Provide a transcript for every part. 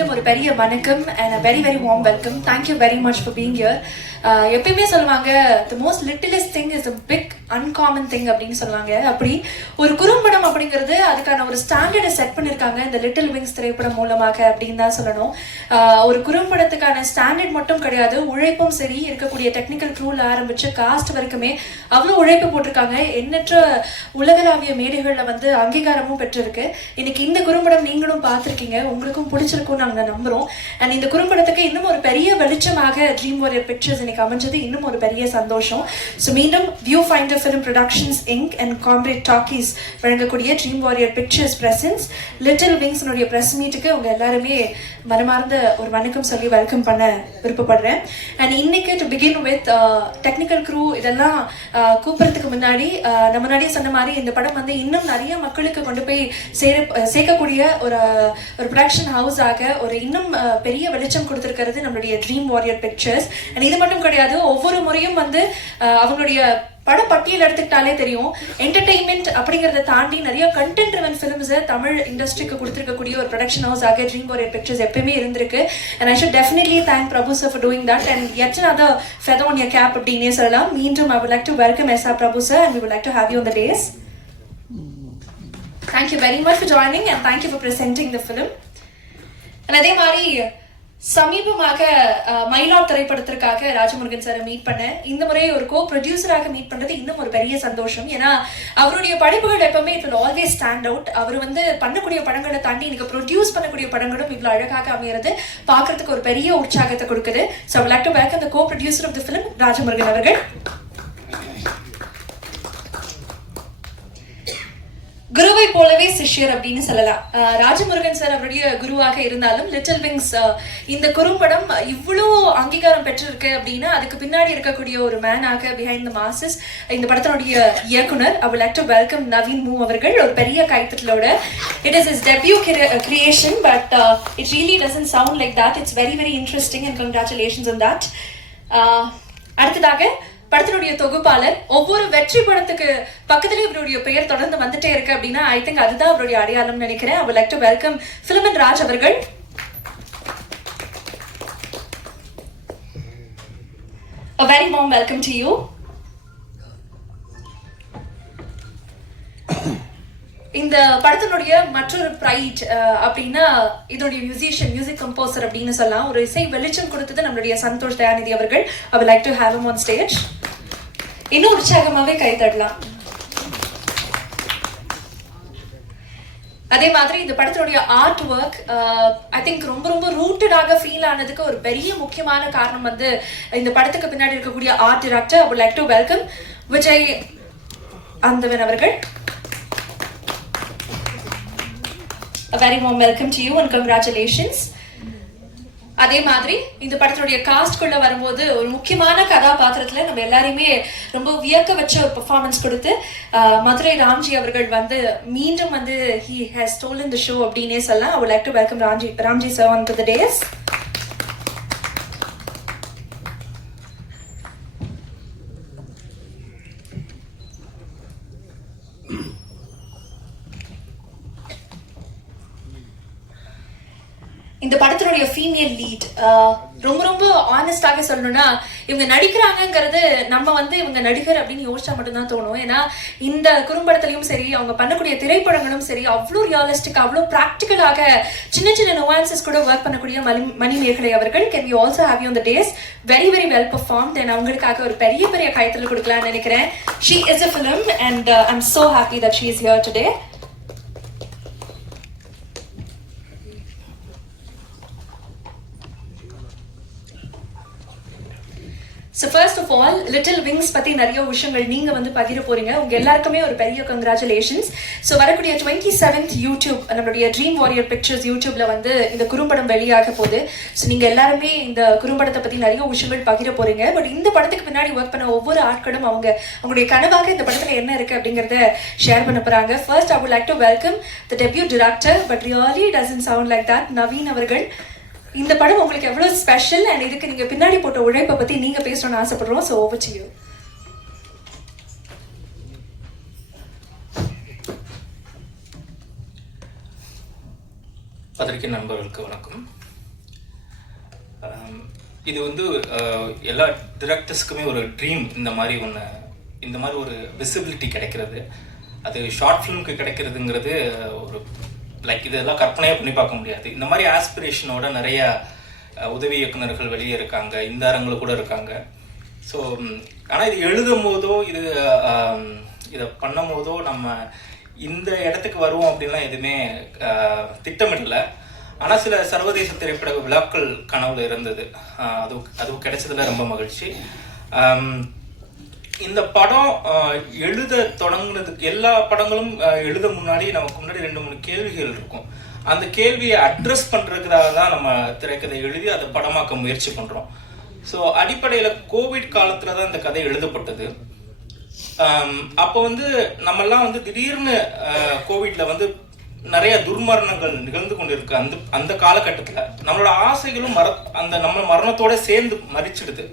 மீண்டும் ஒரு பெரிய வணக்கம் and a very very warm welcome. Thank you very much for being here. எப்பயுமே சொல்லுவாங்க the most littlest thing is a big uncommon thing அப்படின்னு சொல்லுவாங்க. அப்படி ஒரு குறும்படம் அப்படிங்கிறது அதுக்கான ஒரு ஸ்டாண்டர்டை செட் பண்ணியிருக்காங்க இந்த லிட்டில் விங்ஸ் திரைப்படம் மூலமாக அப்படின்னு தான் சொல்லணும். ஒரு குறும்படத்துக்கான ஸ்டாண்டர்ட் மட்டும் கிடையாது, உழைப்பும் சரி, இருக்கக்கூடிய டெக்னிக்கல் க்ரூல ஆரம்பிச்சு காஸ்ட் வரைக்குமே அவ்வளோ உழைப்பு போட்டிருக்காங்க. எண்ணற்ற உலகளாவிய மேடைகளில் வந்து அங்கீகாரமும் பெற்றிருக்கு. இன்னைக்கு இந்த குறும்படம் நீங்களும் பார்த்துருக்கீங்க, உங்களுக்கும் பிடிச்சிருக்கும்னு நாங்கள் நம்புறோம். அண்ட் இந்த குறும்படத்துக்கு இன்னும் ஒரு பெரிய வெளிச்சமாக ட்ரீம் வாரியர் பிக்சர்ஸ் இன்னைக்கு அமைஞ்சது இன்னும் ஒரு பெரிய சந்தோஷம். ஸோ மீண்டும் View Finder Film Productions Inc and Comrade Talkies வழங்கக்கூடிய Dream Warrior Pictures presents Little Wings press மீட்டுக்கு உங்க எல்லாருமே மனமார்ந்த ஒரு வணக்கம் சொல்லி வெல்கம் பண்ண விருப்பப்படுறேன். அண்ட் இன்னைக்கு to begin with technical crew இதெல்லாம் கூப்பிடுறதுக்கு முன்னாடி நம்ம முன்னாடியே சொன்ன மாதிரி இந்த படம் வந்து இன்னும் நிறைய மக்களுக்கு கொண்டு போய் சேர்க்கக்கூடிய ஒரு ப்ரொடக்ஷன் ஹவுஸ் ஆக ஒரு இன்னும் பெரிய வெளிச்சம் கொடுத்துருக்கிறது நம்மளுடைய ட்ரீம் வாரியர் பிக்சர்ஸ். அண்ட் இது மட்டும் கிடையாது, ஒவ்வொரு முறையும் வந்து அவங்களுடைய படப்பட்டியல் எடுத்துக்கிட்டாலே தெரியும், என்டர்டெயின்மெண்ட் அப்படிங்கறத தாண்டி நிறைய கண்டென்ட் ட்ரிவன் ஃபிலிம்ஸ் தமிழ் இண்டஸ்ட்ரிக்கு கொடுத்திருக்கக்கூடிய ஒரு ப்ரொடக்ஷன் ஹவுஸ் ஆக ட்ரீம் வாரியர் பிக்சர்ஸ் எப்பவுமே இருந்திருக்கு. And I should definitely thank Prabhu sir for doing that and yet another feather on your cap அப்படின்னே சொல்லலாம். மீண்டும் I would like to welcome S.R. Prabhu sir and we would like to have you on the days. Thank you very much for joining and thank you for presenting the film. and அதே மாதிரி சமீபமாக மயிலாட் திரைப்படத்திற்காக ராஜமுருகன் சாரை meet பண்ணேன். இந்த முறை ஒரு கோ ப்ரொடியூசராக meet பண்றது இன்னும் ஒரு பெரிய சந்தோஷம். ஏன்னா அவருடைய படைப்புகள் எப்பவுமே it will always stand out. அவர் வந்து பண்ணக்கூடிய படங்களை தாண்டி இன்னைக்கு ப்ரொடியூஸ் பண்ணக்கூடிய படங்களும் இவ்வளவு அழகாக அமைகிறது பார்க்கறதுக்கு ஒரு பெரிய உற்சாகத்தை கொடுக்குது. So I would like to welcome the co producer of the film Rajamurugan அவர்கள். குருவை போலவே சிஷ்யர் அப்படின்னு சொல்லலாம். ராஜமுருகன் சார் அவருடைய குருவாக இருந்தாலும் லிட்டில் விங்ஸ் இந்த குறும்படம் இவ்வளோ அங்கீகாரம் பெற்றிருக்கு அப்படின்னா அதுக்கு பின்னாடி இருக்கக்கூடிய ஒரு மேனாக பிஹைண்ட் த மாசஸ் இந்த படத்தினுடைய இயக்குனர் I would like to welcome Naveen மூ அவர்கள் ஒரு பெரிய கைத்தட்டலோட. It is his debut creation but it really doesn't sound like that. It's very very interesting and congratulations on that. அடுத்ததாக படத்தினுடைய தொகுப்பாளர், ஒவ்வொரு வெற்றி படத்துக்கு பக்கத்துலேயே இவருடைய பெயர் தொடர்ந்து வந்துட்டே இருக்கு அப்படின்னா ஐ திங்க் அதுதான் அவருடைய அடையாளம் நினைக்கிறேன். I would like to welcome Philemon Raj அவர்கள். A very warm welcome to you. இந்த படத்தினுடைய மற்றொரு பிரைட் அப்படின்னா இதோடைய மியூசிக் கம்போசர் அப்படின்னு சொல்லலாம். ஒரு இசை வெளிச்சம் கொடுத்தது நம்மளுடைய சந்தோஷ் தயாநிதி அவர்கள். I would like to have him on stage. இன்னும் உற்சாகமாவே கைத்தடலாம். அதே மாதிரி இந்த படத்தினுடைய ஆர்ட் ஒர்க் ஐ திங்க் ரொம்ப ரொம்ப ரூட்டடாக ஃபீல் ஆனதுக்கு ஒரு பெரிய முக்கியமான காரணம் வந்து இந்த படத்துக்கு பின்னாடி இருக்கக்கூடிய art director. I would like to welcome Vijay அந்தவன் அவர்கள். A very warm welcome to you and congratulations. அதே மாதிரி இந்த படத்தினுடைய காஸ்ட்குள்ள வரும்போது ஒரு முக்கியமான கதாபாத்திரத்துல நம்ம எல்லாரையுமே ரொம்ப வியக்க வச்ச ஒரு பெர்ஃபார்மன்ஸ் கொடுத்து மதுரை ராம்ஜி அவர்கள் வந்து மீண்டும் வந்து he has stolen the show அப்படின்னே சொல்லலாம். I would like to welcome Ramji sir on to the days. இந்த படத்தினுடைய ஃபீமேல் லீட் ரொம்ப ரொம்ப ஆனஸ்டாக சொல்லணும்னா இவங்க நடிக்கிறாங்கிறது நம்ம வந்து இவங்க நடிகர் அப்படின்னு யோசிச்சா மட்டும்தான் தோணும். ஏன்னா இந்த குறும்படத்திலையும் சரி அவங்க பண்ணக்கூடிய திரைப்படங்களும் சரி அவ்வளோ ரியலிஸ்டிக் அவ்வளோ ப்ராக்டிக்கலாக சின்ன சின்ன நுவான்சஸ் கூட ஒர்க் பண்ணக்கூடிய மணிமேகலை அவர்கள். Can we also have you on the dais. Very very well perform. Then அவங்களுக்காக ஒரு பெரிய பெரிய கைத்தல் கொடுக்கலாம்னு நினைக்கிறேன். She is a film and I'm so happy that she is here today. So first of all, Little Wings பத்தி நிறைய விஷயங்கள் நீங்க வந்து பகிர போறீங்க. உங்க எல்லாருக்குமே ஒரு பெரிய congratulations. So வரக்கூடிய 27th யூடியூப் நம்மளுடைய ட்ரீம் வாரியர் பிக்சர்ஸ் யூடியூப்ல வந்து இந்த குறும்படம் வெளியாக போகுது. ஸோ நீங்க எல்லாருமே இந்த குறும்படத்தை பத்தி நிறைய விஷயங்கள் பகிர போறீங்க. பட் இந்த படத்துக்கு பின்னாடி ஒர்க் பண்ண ஒவ்வொரு ஆட்களும் அவங்களுடைய கனவாக இந்த படத்துல என்ன இருக்கு அப்படிங்கறத ஷேர் பண்ண போறாங்க. First I would like to welcome the debut director but really doesn't sound like that, Naveen அவர்கள். இந்த படம் உங்களுக்கு எவ்வளவு ஸ்பெஷல் அண்ட் இதுக்கு நீங்க பின்னாடி போட்ட உழைப்பை பத்தி நீங்க பேசணும்னு ஆசைப்படுறோம். So over to you. பத்திரிகை நண்பர்களுக்கு வணக்கம். இது வந்து எல்லா டிரெக்டர்ஸ்க்குமே ஒரு ட்ரீம், இந்த மாதிரி ஒரு விசிபிலிட்டி கிடைக்கிறது. அது ஷார்ட் ஃபிலிமுக்கு கிடைக்கிறதுங்கிறது ஒரு லைக் இதெல்லாம் கற்பனையாக பண்ணி பார்க்க முடியாது. இந்த மாதிரி ஆஸ்பிரேஷனோட நிறைய உதவி இயக்குநர்கள் வெளியே இருக்காங்க, இந்த அரங்கில் கூட இருக்காங்க. ஸோ ஆனால் இது எழுதும் போதோ இதை பண்ணும் போதோ நம்ம இந்த இடத்துக்கு வருவோம் அப்படின்லாம் எதுவுமே திட்டமிடலை. ஆனால் சில சர்வதேச திரைப்பட விழாக்கள் கனவுல இருந்தது. அது கிடைச்சதுல ரொம்ப மகிழ்ச்சி. இந்த படம் எழுத தொடங்குனதுக்கு, எல்லா படங்களும் எழுத முன்னாடி நமக்கு முன்னாடி 2-3 கேள்விகள் இருக்கும். அந்த கேள்வியை அட்ரஸ் பண்றதுக்காக தான் நம்ம திரைக்கதை எழுதி அதை படமாக்க முயற்சி பண்றோம். ஸோ அடிப்படையில் கோவிட் காலத்துல தான் இந்த கதை எழுதப்பட்டது. அப்போ வந்து நம்மெல்லாம் வந்து திடீர்னு கோவிட்ல வந்து நிறைய துர்மரணங்கள் நிகழ்ந்து கொண்டு இருக்கு. அந்த காலகட்டத்தில் நம்மளோட ஆசைகளும் நம்ம மரணத்தோட சேர்ந்து மறிச்சிடுது.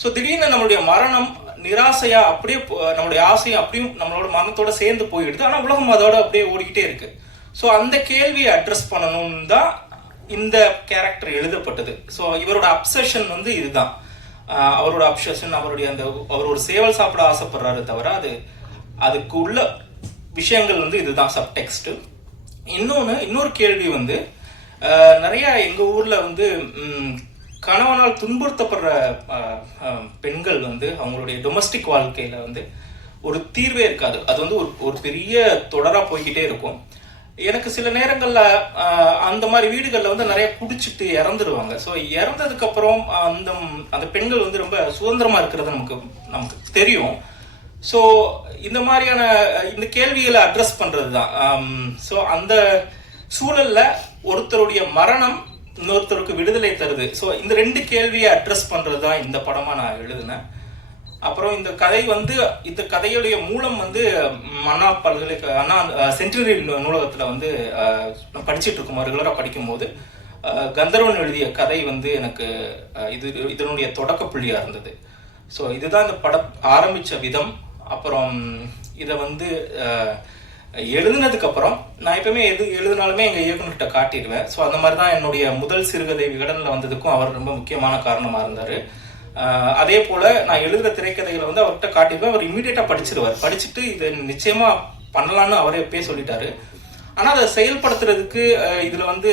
ஸோ திடீர்னு நம்மளுடைய மரணம் நிராசையா அப்படியே நம்மளுடைய ஆசையும் அப்படியும் நம்மளோட மரணத்தோட சேர்ந்து போயிடுது. ஆனால் உலகம் அதோட அப்படியே ஓடிக்கிட்டே இருக்கு. ஸோ அந்த கேள்வியை அட்ரஸ் பண்ணணும்னு தான் இந்த கேரக்டர் எழுதப்பட்டது. ஸோ இவரோட அப்சஷன் வந்து இதுதான். அவரோட அப்சஷன், அவர் ஒரு சேவல் சாப்பிட ஆசைப்படுறாரு தவிர அதுக்கு உள்ள விஷயங்கள் வந்து இதுதான் சப்டெக்ஸ்ட். இன்னொரு கேள்வி வந்து நிறைய எங்க ஊர்ல வந்து கணவனால் துன்புறுத்தப்படுற பெண்கள் வந்து அவங்களுடைய டொமஸ்டிக் வாழ்க்கையில வந்து ஒரு தீர்வே இருக்காது. அது வந்து ஒரு பெரிய தொடரா போய்கிட்டே இருக்கும். எனக்கு சில நேரங்கள்ல அந்த மாதிரி வீடுகள்ல வந்து நிறைய குடிச்சிட்டு இறந்துடுவாங்க. ஸோ இறந்ததுக்கு அப்புறம் அந்த பெண்கள் வந்து ரொம்ப சுதந்திரமா இருக்கிறது நமக்கு தெரியும். ஸோ இந்த மாதிரியான இந்த கேள்விகளை அட்ரஸ் பண்றது தான். ஸோ அந்த சூழல்ல ஒருத்தருடைய மரணம் இன்னொருத்தருக்கு விடுதலை தருது. ஸோ இந்த 2 கேள்வியை அட்ரஸ் பண்றது தான் இந்த படமா நான் எழுதினேன். அப்புறம் இந்த கதையுடைய மூலம் வந்து அண்ணா சென்டினரி நூலகத்துல வந்து படிச்சுட்டு இருக்கும், ரெகுலரா படிக்கும் போது கந்தர்வன் எழுதிய கதை வந்து எனக்கு இதனுடைய தொடக்க புள்ளியா இருந்தது. ஸோ இதுதான் இந்த படம் ஆரம்பிச்ச விதம். அப்புறம் இதை வந்து எழுதுனதுக்கு அப்புறம் நான் எப்பவுமே எது எழுதினாலுமே எங்க இயக்குநர்கிட்ட காட்டிடுவேன். ஸோ அந்த மாதிரி தான் என்னுடைய முதல் சிறுகதை விகடனில் வந்ததுக்கும் அவர் ரொம்ப முக்கியமான காரணமா இருந்தாரு. அதே போல நான் எழுதுற திரைக்கதைகளை வந்து அவர்கிட்ட காட்டிடுவேன். அவர் இமீடியட்டா படிச்சுட்டு இதை நிச்சயமா பண்ணலான்னு அவரே எப்பயே சொல்லிட்டாரு. ஆனா அதை செயல்படுத்துறதுக்கு இதுல வந்து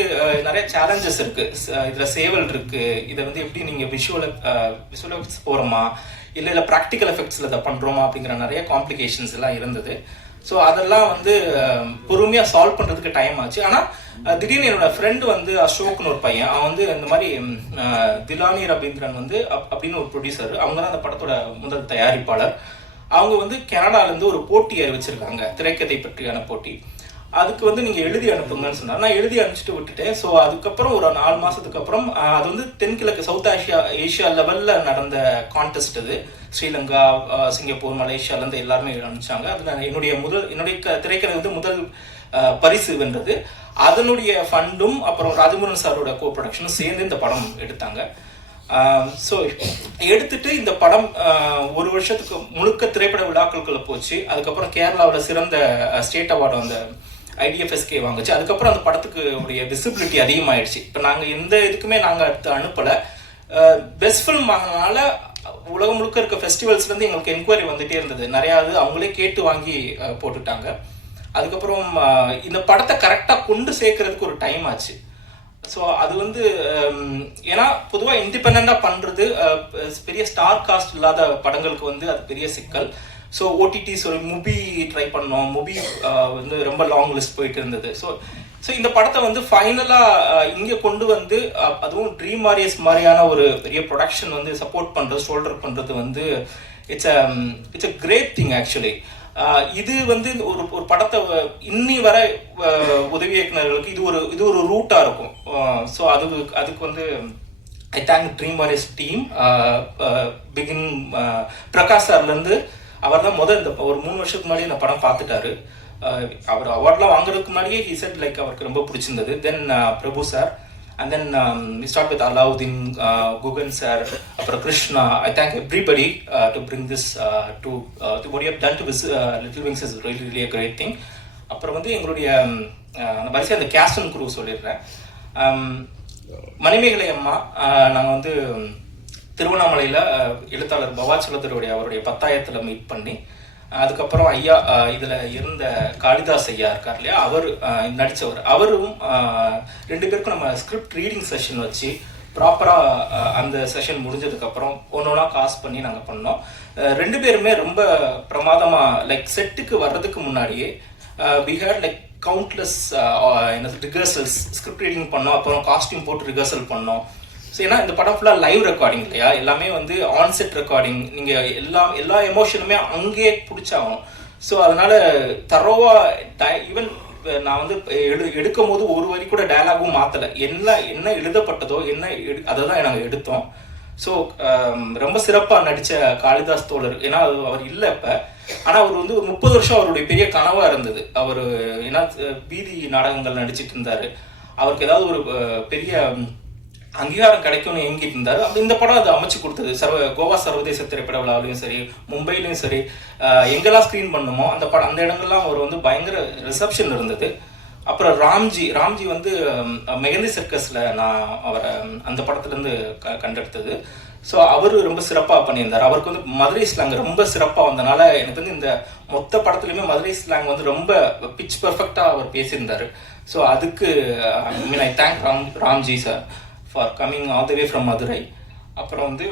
நிறைய சேலஞ்சஸ் இருக்கு. இதுல சேவல் இருக்கு. இதை வந்து எப்படி நீங்க விஷுவல் எஃபெக்ட்ஸ் போறோமா இல்ல ப்ராக்டிக்கல் எஃபெக்ட்ஸ்ல இதை பண்றோமா அப்படிங்கிற நிறைய காம்ப்ளிகேஷன்ஸ் எல்லாம் இருந்தது. ஸோ அதெல்லாம் வந்து பொறுமையாக சால்வ் பண்ணுறதுக்கு டைம் ஆச்சு. ஆனால் திடீர்னு என்னோட ஃப்ரெண்டு வந்து அசோக்னு ஒரு பையன், அவன் வந்து இந்த மாதிரி திலானி ரவீந்திரன் வந்து அப்படின்னு ஒரு ப்ரொடியூசர், அவங்க தான் அந்த படத்தோட முதல் தயாரிப்பாளர். அவங்க வந்து கனடாலேருந்து ஒரு போட்டி அறிவிச்சிருக்காங்க, திரைக்கதை பற்றியான போட்டி. அதுக்கு வந்து நீங்கள் எழுதி அனுப்புங்கன்னு சொன்னார். நான் எழுதி அனுப்பிச்சிட்டு விட்டுட்டேன். ஸோ அதுக்கப்புறம் ஒரு 4 மாதத்துக்கு அப்புறம் அது வந்து தென்கிழக்கு சவுத் ஏஷியா லெவலில் நடந்த கான்டெஸ்ட். அது ஸ்ரீலங்கா, சிங்கப்பூர், மலேசியாலேருந்து எல்லாருமே அனுப்பிச்சாங்க. அதில் என்னுடைய திரைக்கதை வந்து முதல் பரிசு வென்றது. அதனுடைய ஃபண்டும் அப்புறம் ராஜமுருகன் சாரோட கோ ப்ரொடக்ஷனும் சேர்ந்து இந்த படம் எடுத்தாங்க. ஸோ எடுத்துட்டு இந்த படம் 1 வருஷத்துக்கு முழுக்க திரைப்பட விழாக்களுக்குள்ள போச்சு. அதுக்கப்புறம் கேரளாவில் சிறந்த ஸ்டேட் அவார்டு அந்த IDFSK வாங்குச்சு. அதுக்கப்புறம் அந்த படத்துக்கு உடைய விசிபிலிட்டி அதிகமாயிடுச்சு. இப்போ நாங்கள் எந்த இதுக்குமே நாங்கள் அடுத்து அனுப்பலை. பெஸ்ட் ஃபிலிம் வாங்கினால உலகம் முழுக்க இருக்க ஃபெஸ்டிவல்ஸ்லேருந்து எங்களுக்கு என்கொயரி வந்துட்டே இருந்தது. நிறையா அவங்களே கேட்டு வாங்கி போட்டுட்டாங்க. அதுக்கப்புறம் இந்த படத்தை கரெக்டாக கொண்டு சேர்க்கறதுக்கு ஒரு டைம் ஆச்சு. ஸோ அது வந்து ஏன்னா பொதுவாக இண்டிபெண்டாக பண்ணுறது பெரிய ஸ்டார் காஸ்ட் இல்லாத படங்களுக்கு வந்து அது பெரிய சிக்கல். ஸோ OTTs ஒரு மூவி ட்ரை பண்ணோம். மூவி வந்து ரொம்ப லாங் லிஸ்ட் போயிட்டு இருந்தது. ஸோ இந்த படத்தை வந்து ஃபைனலாக இங்கே கொண்டு வந்து அதுவும் ட்ரீம் வாரியர்ஸ் மாதிரியான ஒரு பெரிய ப்ரொடக்ஷன் வந்து சப்போர்ட் பண்ணுறது, ஷோல்டர் பண்ணுறது வந்து it's a great thing actually. இது வந்து ஒரு படத்தை இன்னி வர உதவி இயக்குநர்களுக்கு இது ஒரு ரூட்டா இருக்கும். ஸோ அதுக்கு வந்து I thank Dream Warriors team. Begin Prakash சார்லேருந்து அவர் தான் இந்த ஒரு 3 வருஷத்துக்கு முன்னாடி இந்த படம் பார்த்துட்டாரு. அவர் அவார்ட்லாம் வாங்குறதுக்கு முன்னாடியே he said like அவருக்கு ரொம்ப பிடிச்சிருந்தது. தென் பிரபு sir and then we start with Alauddin, Gugan sir, apra Krishna. I thank everybody to bring this to what you have done to this Little Wings is really a great thing. அப்புறம் வந்து எங்களுடைய வரிசை அந்த caste and crew சொல்லிடுறேன். மணிமேகலை அம்மா நாங்கள் வந்து திருவண்ணாமலையில் எழுத்தாளர் பவாச்சலத்தருடைய அவருடைய 10ஆயிரத்துல மீட் பண்ணி, அதுக்கப்புறம் ஐயா இதில் இருந்த காளிதாஸ் ஐயா இருக்கார் இல்லையா, அவர் நடித்தவர், அவரும் 2 பேருக்கும் நம்ம ஸ்கிரிப்ட் ரீடிங் செஷன் வச்சு ப்ராப்பராக அந்த செஷன் முடிஞ்சதுக்கப்புறம் ஒன்றா காசு பண்ணி நாங்கள் பண்ணோம். 2 பேருமே ரொம்ப பிரமாதமாக லைக் செட்டுக்கு வர்றதுக்கு முன்னாடியே we had like countless rehearsals, script reading பண்ணோம், அப்புறம் காஸ்டியூம் போட்டு ரிஹர்சல் பண்ணோம். ஸோ ஏன்னா இந்த படம் ஃபுல்லாக லைவ் ரெக்கார்டிங் இல்லையா, எல்லாமே வந்து ஆன்செட் ரெக்கார்டிங், நீங்கள் எல்லா எமோஷனுமே அங்கேயே பிடிச்சாகணும். ஸோ அதனால தரோவாக ஈவன் நான் வந்து எடுக்கும் போது ஒரு வரி கூட டயலாகும் மாற்றலை, என்ன எழுதப்பட்டதோ அதை தான் நாங்கள் எடுத்தோம். ஸோ ரொம்ப சிறப்பாக நடித்த காளிதாஸ் தோழர், ஏன்னா அவர் இல்லை இப்போ, ஆனால் அவர் வந்து ஒரு 30 வருஷம் அவருடைய பெரிய கனவாக இருந்தது. அவர் ஏன்னா வீதி நாடகங்கள் நடிச்சிட்டு இருந்தார், அவருக்கு ஏதாவது ஒரு பெரிய அங்கீகாரம் கிடைக்கும்னு ஏங்கிட்டு இருந்தார். இந்த படம் அது அமைச்சு கொடுத்தது. கோவா சர்வதேச திரைப்பட விழாவிலையும் சரி, மும்பையிலையும் சரி, எங்கெல்லாம் ஸ்க்ரீன் பண்ணுமோ அந்த இடங்கள்லாம் அவர் வந்து பயங்கர ரிசப்ஷன் இருந்தது. அப்புறம் ராம்ஜி வந்து மெகந்தி சர்க்கஸில் நான் அவரை அந்த படத்துலேருந்து கண்டெடுத்தது. ஸோ அவர் ரொம்ப சிறப்பாக பண்ணியிருந்தார். அவருக்கு வந்து மதுரை ஸ்லாங் ரொம்ப சிறப்பாக வந்தனால எனக்கு வந்து இந்த மொத்த படத்துலையுமே மதுரை ஸ்லாங் வந்து ரொம்ப பிச் பர்ஃபெக்டாக அவர் பேசியிருந்தார். ஸோ அதுக்கு I thank Ramji sir for coming all the way from Madurai. அப்புறம் வந்து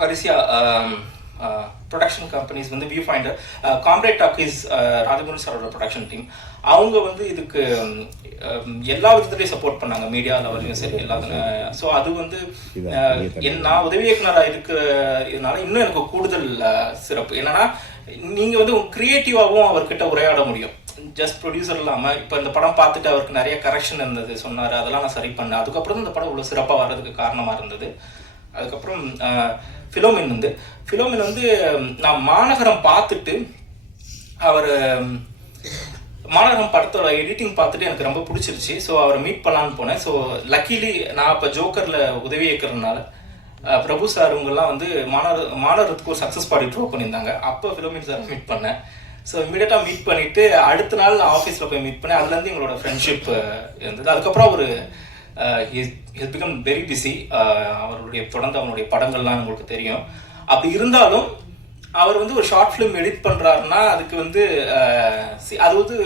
வரிசையாக ப்ரொடக்ஷன் கம்பெனிஸ் வந்து viewfinder, comrade talkies, Rajaguru சாரோட ப்ரொடக்ஷன் டீம், அவங்க வந்து இதுக்கு எல்லா விதத்துலையும் சப்போர்ட் பண்ணாங்க, மீடியா லெவலையும் சரி எல்லாத்துக்கும். ஸோ அது வந்து நான் உதவி இயக்குனராக இருக்கிறதுனால இன்னும் எனக்கு கூடுதல் சிறப்பு. என்னன்னா நீங்கள் வந்து கிரியேட்டிவாகவும் அவர்கிட்ட உரையாட முடியும், ஜஸ்ட் ப்ரொடியூசர் இல்லாமல். இப்போ இந்த படம் பார்த்துட்டு அவருக்கு நிறைய கரெக்ஷன் இருந்தது சொன்னார், அதெல்லாம் நான் சரி பண்ணேன். அதுக்கப்புறம் இந்த படம் இவ்வளோ சிறப்பாக வர்றதுக்கு காரணமாக இருந்தது. அதுக்கப்புறம் ஃபிலோமின் வந்து நான் மாநகரம் பார்த்துட்டு, அவர் மாநகரம் படத்தோட எடிட்டிங் பார்த்துட்டு எனக்கு ரொம்ப பிடிச்சிருச்சு. ஸோ அவரை மீட் பண்ணலான்னு போனேன். ஸோ லக்கிலி நான் இப்போ ஜோக்கரில் உதவி இயக்கிறதுனால பிரபு சார் இவங்கெல்லாம் வந்து மாநகரத்துக்கு ஒரு சக்ஸஸ் பாடி ட்ரோ பண்ணியிருந்தாங்க. அப்போ ஃபிலோமின் சார் மீட் பண்ணேன். ஸோ இமீடியட்டாக மீட் பண்ணிவிட்டு அடுத்த நாள் நான் ஆஃபீஸில் போய் மீட் பண்ணேன். அதுலேருந்து எங்களோட ஃப்ரெண்ட்ஷிப் இருந்தது. அதுக்கப்புறம் ஒரு ஹிஸ் பிகம் வெரி பிஸி. அவருடைய தொடர்ந்து அவனுடைய படங்கள்லாம் உங்களுக்கு தெரியும். அப்படி இருந்தாலும் அவர் வந்து ஒரு ஷார்ட் ஃபிலிம் எடிட் பண்ணுறாருன்னா அதுக்கு வந்து அது வந்து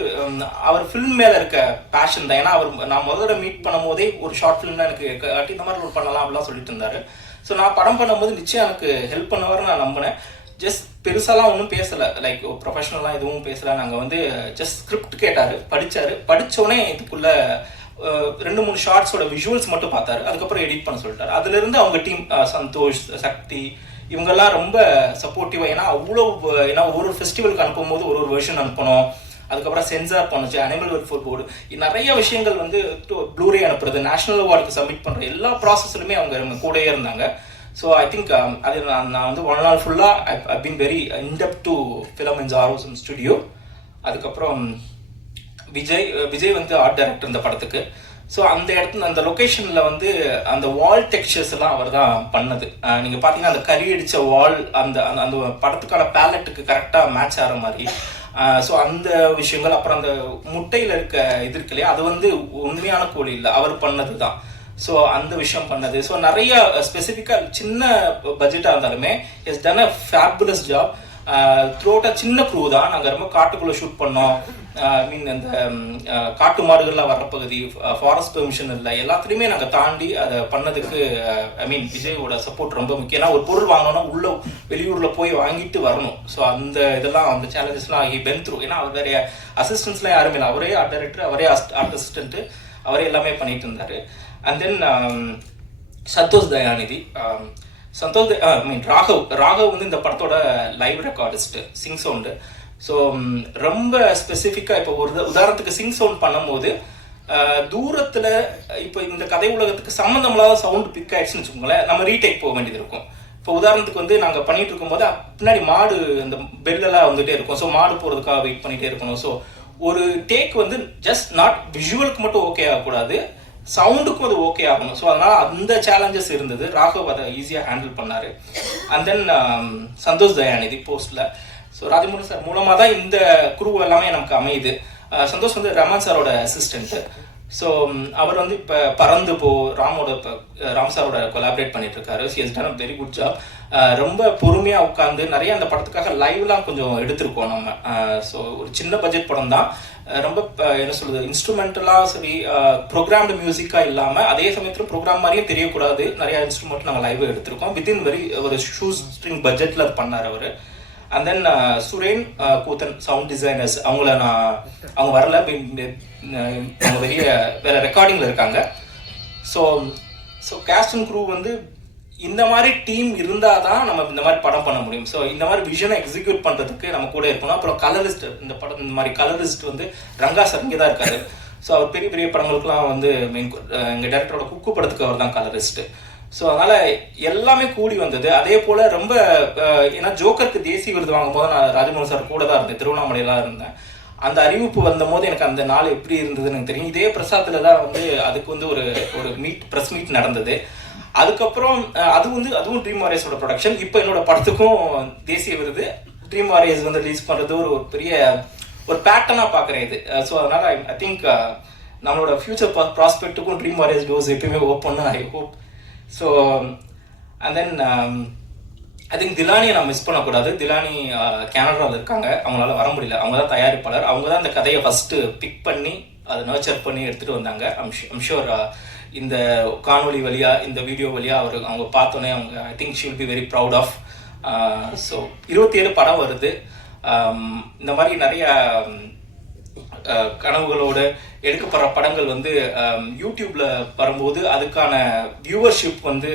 அவர் ஃபிலிம் மேலே இருக்க பேஷன் தான். ஏன்னா நான் முதல்ல மீட் பண்ணும் போதே ஒரு ஷார்ட் ஃபிலிம்னா எனக்கு இந்த மாதிரி ஒரு பண்ணலாம் அப்படிலாம் சொல்லிட்டு இருந்தார். ஸோ நான் படம் பண்ணும்போது நிச்சயம் எனக்கு ஹெல்ப் பண்ணுவார்னு நான் நம்பினேன். ஜஸ்ட் பெருசாலாம் ஒன்றும் பேசலை, லைக் ப்ரொஃபஷனலாக எதுவும் பேசலை. நாங்கள் வந்து ஜஸ்ட் ஸ்கிரிப்ட் கேட்டார், படித்தோடனே இதுக்குள்ளே 2-3 ஷார்ட்ஸோட விஷுவல்ஸ் மட்டும் பார்த்தாரு. அதுக்கப்புறம் எடிட் பண்ண சொல்லிட்டாரு. அதுலேருந்து அவங்க டீம் சந்தோஷ், சக்தி இவங்கெல்லாம் ரொம்ப சப்போர்ட்டிவாக. ஏன்னா ஒரு ஃபெஸ்டிவலுக்கு அனுப்பும்போது ஒரு வெர்ஷன் அனுப்பணும், அதுக்கப்புறம் சென்சார் பண்ணுச்சு, அனிமல் வெல்ஃபேர் போர்டு, நிறைய விஷயங்கள் வந்து ப்ளூரே அனுப்புறது, நேஷனல் அவார்டுக்கு சப்மிட் பண்ணுற எல்லா ப்ராசஸ்லுமே அவங்க கூடயே இருந்தாங்க. ஸோ ஐ திங்க் அது நான் வந்து 1 நாள் ஃபுல்லாக I been very in depth to Philomin's awesome studio. அதுக்கப்புறம் விஜய் வந்து ஆர்ட் டைரக்டர் இந்த படத்துக்கு. ஸோ அந்த லொக்கேஷனில் வந்து அந்த வால் டெக்ஸ்சர்ஸ் எல்லாம் அவர் தான் பண்ணது. நீங்கள் பார்த்தீங்கன்னா அந்த கறி அடித்த வால் அந்த படத்துக்கான பேலட்டுக்கு கரெக்டாக மேட்ச் ஆகிற மாதிரி. ஸோ அந்த விஷயங்கள், அப்புறம் அந்த முட்டையில் இருக்க இது இருக்கு இல்லையா, அது வந்து உண்மையான கோழி இல்லை, அவர் பண்ணது தான். ஸோ அந்த விஷயம் பண்ணது. ஸோ நிறைய ஸ்பெசிஃபிக்காக சின்ன பட்ஜெட்டாக இருந்தாலுமே is done a fabulous job. த்ரூஅவுட்டாக சின்ன க்ரூ தான். நாங்கள் ரொம்ப காட்டுக்குள்ளே ஷூட் பண்ணோம். அந்த காட்டு மாடுகள்லாம் வர்ற பகுதி, ஃபாரஸ்ட் பெர்மிஷன் இல்லை, எல்லாத்துலேயுமே நாங்கள் தாண்டி அதை பண்ணதுக்கு விஜயோட சப்போர்ட் ரொம்ப முக்கியம். ஏன்னா ஒரு பொருள் வாங்கணும்னா வெளியூரில் போய் வாங்கிட்டு வரணும். ஸோ அந்த சேலஞ்சஸ்லாம் ஹி பென் த்ரூ. ஏன்னா அவர் வேற அசிஸ்டன்ஸ்லாம் யாருமே இல்லை, அவரே ஆர்ட் டைரக்டர், அவரே ஆர்ட் அசிஸ்டன்ட்டு, அவரே எல்லாமே பண்ணிட்டு இருந்தார். அண்ட் தென் சந்தோஷ் தயாநிதி, ராகவ் வந்து இந்த படத்தோட லைவ் ரெக்கார்டிஸ்ட்டு, சிங் சவுண்டு. ஸோ ரொம்ப ஸ்பெசிஃபிக்காக இப்போ ஒரு உதாரணத்துக்கு சிங் சவுண்ட் பண்ணும்போது தூரத்தில் இப்போ இந்த கதை உலகத்துக்கு சம்மந்தமில்லாத சவுண்டு பிக் ஆயிடுச்சுன்னு வச்சுக்கோங்களேன், நம்ம ரீடேக் போக வேண்டியது இருக்கும். இப்போ உதாரணத்துக்கு வந்து நாங்கள் பண்ணிட்டு இருக்கும்போது பின்னாடி மாடு இந்த பெல்லெல்லாம் வந்துகிட்டே இருக்கும். ஸோ மாடு போகிறதுக்காக வெயிட் பண்ணிகிட்டே இருக்கணும். ஸோ ஒரு டேக் வந்து ஜஸ்ட் நாட் விஷுவலுக்கு மட்டும் ஓகே ஆகக்கூடாது, சவுண்டுக்கும் அது ஓகே ஆகணும். ஸோ அதனால் அந்த சேலஞ்சஸ் இருந்தது. ராகவ் அதை ஈஸியாக ஹேண்டில் பண்ணார். அண்ட் தென் சந்தோஷ் தயாநிதி போஸ்டில். ஸோ ராஜமுருகன் சார் மூலமாக தான் இந்த குரூ எல்லாமே நமக்கு அமையுது. சந்தோஷ் வந்து ரமன் சாரோட அசிஸ்டன்ட்டு. ஸோ அவர் வந்து இப்போ பறந்து ராமோட இப்போ ராம் சாரோட கொலாபரேட் பண்ணிட்டு இருக்காரு. C has done a very good job. ரொம்ப பொறுமையாக உட்காந்து நிறைய அந்த படத்துக்காக லைவ்லாம் கொஞ்சம் எடுத்திருக்கோம் நம்ம. ஸோ ஒரு சின்ன பட்ஜெட் படம் தான். ரொம்ப என்ன சொல்றது, இன்ஸ்ட்ருமெண்டலாக சரி, ப்ரோக்ராம்டு மியூசிக்காக இல்லாமல் அதே சமயத்தில் ப்ரோக்ராம் மாதிரியும் தெரியக்கூடாது, நிறைய இன்ஸ்ட்ருமெண்ட் நாங்கள் லைவ் எடுத்திருக்கோம். வித்தின் வெரி ஒரு ஷூ ஸ்ட்ரிங் பட்ஜெட்டில் அது பண்ணார் அவர். And then Suren Koothan sound designers, அவங்க வரல, அவங்க வெளிய வேற ரெக்கார்டிங்கில் இருக்காங்க. ஸோ கேஸ்ட் அண்ட் க்ரூ வந்து இந்த மாதிரி டீம் இருந்தால் தான் நம்ம இந்த மாதிரி படம் பண்ண முடியும். ஸோ இந்த மாதிரி விஷனை எக்ஸிக்யூட் பண்ணுறதுக்கு நம்ம கூட இருக்கணும். அப்புறம் கலரிஸ்ட், இந்த படம் இந்த மாதிரி கலரிஸ்ட் வந்து ரங்கா சார் இங்கே தான் இருக்காரு. ஸோ அவர் பெரிய பெரிய படங்களுக்குலாம் வந்து எங்கள் டேரக்டரோட குக்கு படத்துக்கு அவர் தான் கலரிஸ்ட்டு. ஸோ அதனால் எல்லாமே கூடி வந்தது. அதே போல் ரொம்ப ஏன்னா ஜோக்கருக்கு தேசிய விருது வாங்கும் போது நான் ராஜமோகன் சார் கூட தான் இருந்தேன், திருவண்ணாமலையெல்லாம் இருந்தேன். அந்த அறிவிப்பு வந்த போது எனக்கு அந்த நாள் எப்படி இருந்ததுன்னு எனக்கு தெரியும். இதே பிரசாத்தில் தான் வந்து அதுக்கு வந்து ஒரு ப்ரெஸ் மீட் நடந்தது. அதுக்கப்புறம் அதுவும் ட்ரீம் வாரியர்ஸோட ப்ரொடக்ஷன். இப்போ என்னோட படத்துக்கும் தேசிய விருது, ட்ரீம் வாரியர்ஸ் வந்து ரிலீஸ் பண்ணுறது ஒரு பெரிய ஒரு பேட்டர்னாக பார்க்குறேன் இது. ஸோ அதனால் ஐ திங்க் நம்மளோட ஃபியூச்சர் ப்ராஸ்பெக்ட்டுக்கும் ட்ரீம் வாரியர்ஸ் டோர்ஸ் எப்பயுமே ஓப்பன்னு I hope. So and then I think திலானியை நான் மிஸ் பண்ணக்கூடாது. திலானி கேனடாவில் இருக்காங்க, அவங்களால வர முடியல. அவங்க தான் தயாரிப்பாளர், அவங்க தான் இந்த கதையை ஃபஸ்ட்டு பிக் பண்ணி அதை நர்ச்சர் பண்ணி எடுத்துகிட்டு வந்தாங்க. ஐம் ஷூர் இந்த காணொலி வழியாக, இந்த வீடியோ வழியாக அவங்க பார்த்தோன்னே அவங்க I think she will be very proud of. So 27 படம் வருது. இந்த மாதிரி நிறைய கனவுகளோடு எடுக்கப்படுற படங்கள் வந்து யூடியூப்ல வரும்போது அதுக்கான வியூவர்ஷிப் வந்து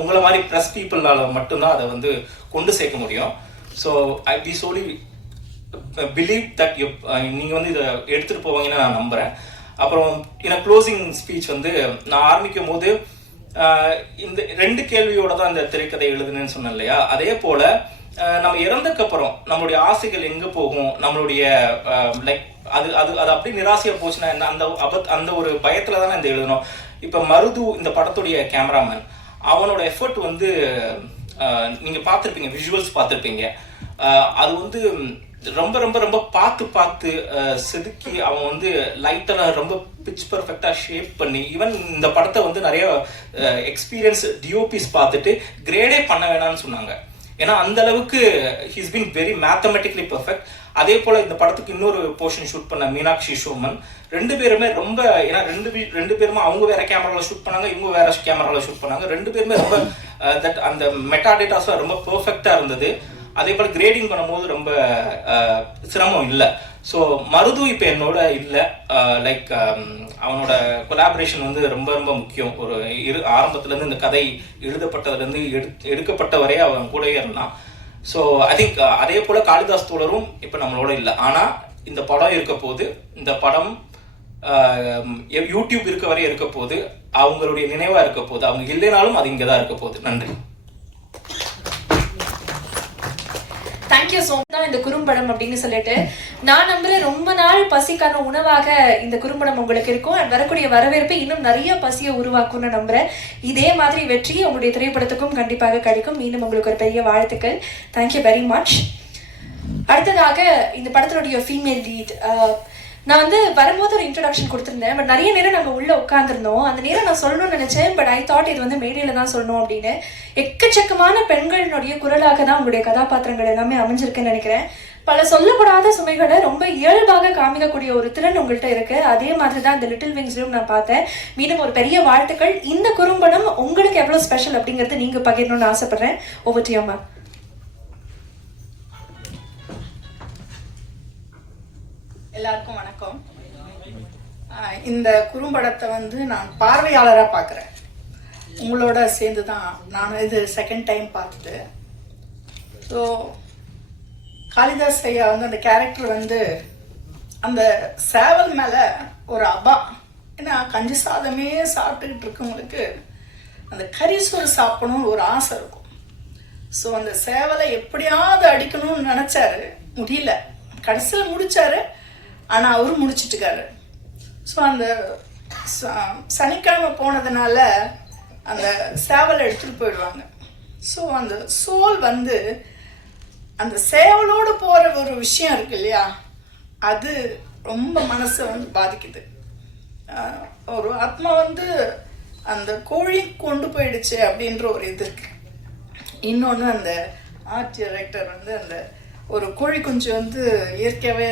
உங்களை மாதிரி ப்ரெஸ் பீப்புள்னால மட்டும்தான் அதை வந்து கொண்டு சேர்க்க முடியும். So I absolutely believe that நீங்கள் வந்து இதை எடுத்துகிட்டு போவாங்கன்னு நான் நம்புகிறேன். அப்புறம் எனக்கு க்ளோசிங் ஸ்பீச் வந்து நான் ஆரம்பிக்கும் போது இந்த 2 கேள்வியோட தான் இந்த திரைக்கதை எழுதுனேன்னு சொன்னேன் இல்லையா, அதே போல் நம்ம இறந்ததுக்கப்புறம் நம்மளுடைய ஆசைகள் எங்கே போகும், நம்மளுடைய லைக் அது அது அது அப்படி நிராசையாக போச்சுன்னா என்ன, அந்த ஒரு பயத்தில் தானே இந்த எழுதணும். இப்போ மருது இந்த படத்துடைய கேமராமேன், அவனோட எஃபர்ட் வந்து நீங்கள் பார்த்துருப்பீங்க, விஷுவல்ஸ் பார்த்துருப்பீங்க. அது வந்து ரொம்ப ரொம்ப ரொம்ப பார்த்து செதுக்கி அவன் வந்து லைட்டெல்லாம் ரொம்ப பிச் பர்ஃபெக்டாக ஷேப் பண்ணி, ஈவன் இந்த படத்தை வந்து நிறைய எக்ஸ்பீரியன்ஸ் டிஓபிஸ் பார்த்துட்டு கிரேடே பண்ண வேணாம்னு சொன்னாங்க. ஏன்னா அந்த அளவுக்கு he's been very mathematically perfect. அதே போல் இந்த படத்துக்கு இன்னொரு போர்ஷன் ஷூட் பண்ண மீனாட்சி சோமன், 2 பேருமே ரொம்ப, ஏன்னா ரெண்டு பேருமே அவங்க வேற கேமராவில் ஷூட் பண்ணாங்க, இவங்க வேற கேமராவில் ஷூட் பண்ணாங்க. 2 பேருமே ரொம்ப அந்த மெட்டாடேட்டாஸ்லாம் ரொம்ப பர்ஃபெக்டாக இருந்தது. அதே போல் கிரேடிங் பண்ணும்போது ரொம்ப சிரமம் இல்லை. ஸோ மருது இப்போ என்னோட இல்லை, லைக் அவனோட கொலாபரேஷன் வந்து ரொம்ப ரொம்ப முக்கியம். ஒரு ஆரம்பத்துலேருந்து இந்த கதை எழுதப்பட்டதுலேருந்து எடுக்கப்பட்ட வரையே அவன் கூடவே இருந்தான். ஸோ ஐ திங்க் அதே போல் காளிதாஸ் தோழரும் இப்போ நம்மளோட இல்லை. ஆனால் இந்த படம் இருக்க போது, இந்த படம் யூடியூப் இருக்க வரையே இருக்க போது, அவங்களுடைய நினைவாக இருக்க போது, அவங்க இல்லைனாலும் அது இங்கே தான் இருக்க போகுது. நன்றி. Thank you so much. இந்த குறும்படம் அப்படின்னு சொல்லிட்டு நான் நம்புறேன் ரொம்ப நாள் பசிக்கான உணவாக இந்த குறும்படம் உங்களுக்கு இருக்கும். அண்ட் வரக்கூடிய வரவேற்பு இன்னும் நிறைய பசியை உருவாக்கும்னு நம்புறேன். இதே மாதிரி வெற்றி உங்களுடைய திரைப்படத்துக்கும் கண்டிப்பாக கிடைக்கும். மீண்டும் உங்களுக்கு ஒரு பெரிய வாழ்த்துக்கள். Thank you very much. அடுத்ததாக இந்த படத்தினுடைய ஃபீமேல் லீட், நான் வந்து வரும்போது ஒரு இன்ட்ரடக்ஷன் கொடுத்துருந்தேன். பட் நிறைய நேரம் நாங்கள் உள்ளே உட்காந்துருந்தோம். அந்த நேரம் நான் சொல்லணும்னு நினச்சேன், பட் ஐ தாட் இது வந்து மேடையில் தான் சொல்லணும் அப்படின்னு. எக்கச்சக்கமான பெண்களினுடைய குரலாக தான் உங்களுடைய கதாபாத்திரங்கள் எல்லாமே அமைஞ்சிருக்குன்னு நினைக்கிறேன். பல சொல்லப்படாத சுமைகளை ரொம்ப இயல்பாக காமிக்கக்கூடிய ஒரு திறன் உங்கள்கிட்ட இருக்கு. அதே மாதிரி தான் இந்த லிட்டில் விங்ஸ்லையும் நான் பார்த்தேன். மீண்டும் ஒரு பெரிய வாழ்த்துக்கள். இந்த குறும்படம் உங்களுக்கு எவ்வளோ ஸ்பெஷல் அப்படிங்கிறது நீங்கள் பகிரணும்னு ஆசைப்படுறேன். Over to you ma'am. எல்லாருக்கும் வணக்கம். இந்த குறும்படத்தை வந்து நான் பார்வையாளராக பார்க்குறேன். உங்களோட சேர்ந்து தான் நான் இது செகண்ட் டைம் பார்த்துட்டு. ஸோ காளிதாஸ் ஐயா வந்து அந்த கேரக்டர் வந்து அந்த சேவல் மேலே ஒரு அபா, ஏன்னா கஞ்சி சாதமே சாப்பிட்டுக்கிட்டு இருக்கவங்களுக்கு அந்த கரிசோறு சாப்பிடணும்னு ஒரு ஆசை இருக்கும். ஸோ அந்த சேவலை எப்படியாவது அடிக்கணும்னு நினச்சாரு, முடியல. கடைசியில் முடிச்சாரு, ஆனால் அவரும் முடிச்சிட்டுக்காரு. ஸோ அந்த சனிக்கிழமை போனதுனால அந்த சேவலை எடுத்துகிட்டு போயிடுவாங்க. ஸோ அந்த சோல் வந்து அந்த சேவலோடு போகிற ஒரு விஷயம் இருக்கு இல்லையா, அது ரொம்ப மனசை வந்து பாதிக்குது. ஒரு ஆத்மா வந்து அந்த கோழி கொண்டு போயிடுச்சு அப்படின்ற ஒரு இது இருக்கு. இன்னொன்று அந்த ஆர்ட் டைரக்டர் வந்து அந்த ஒரு கோழி குஞ்சு வந்து இயற்கையாகவே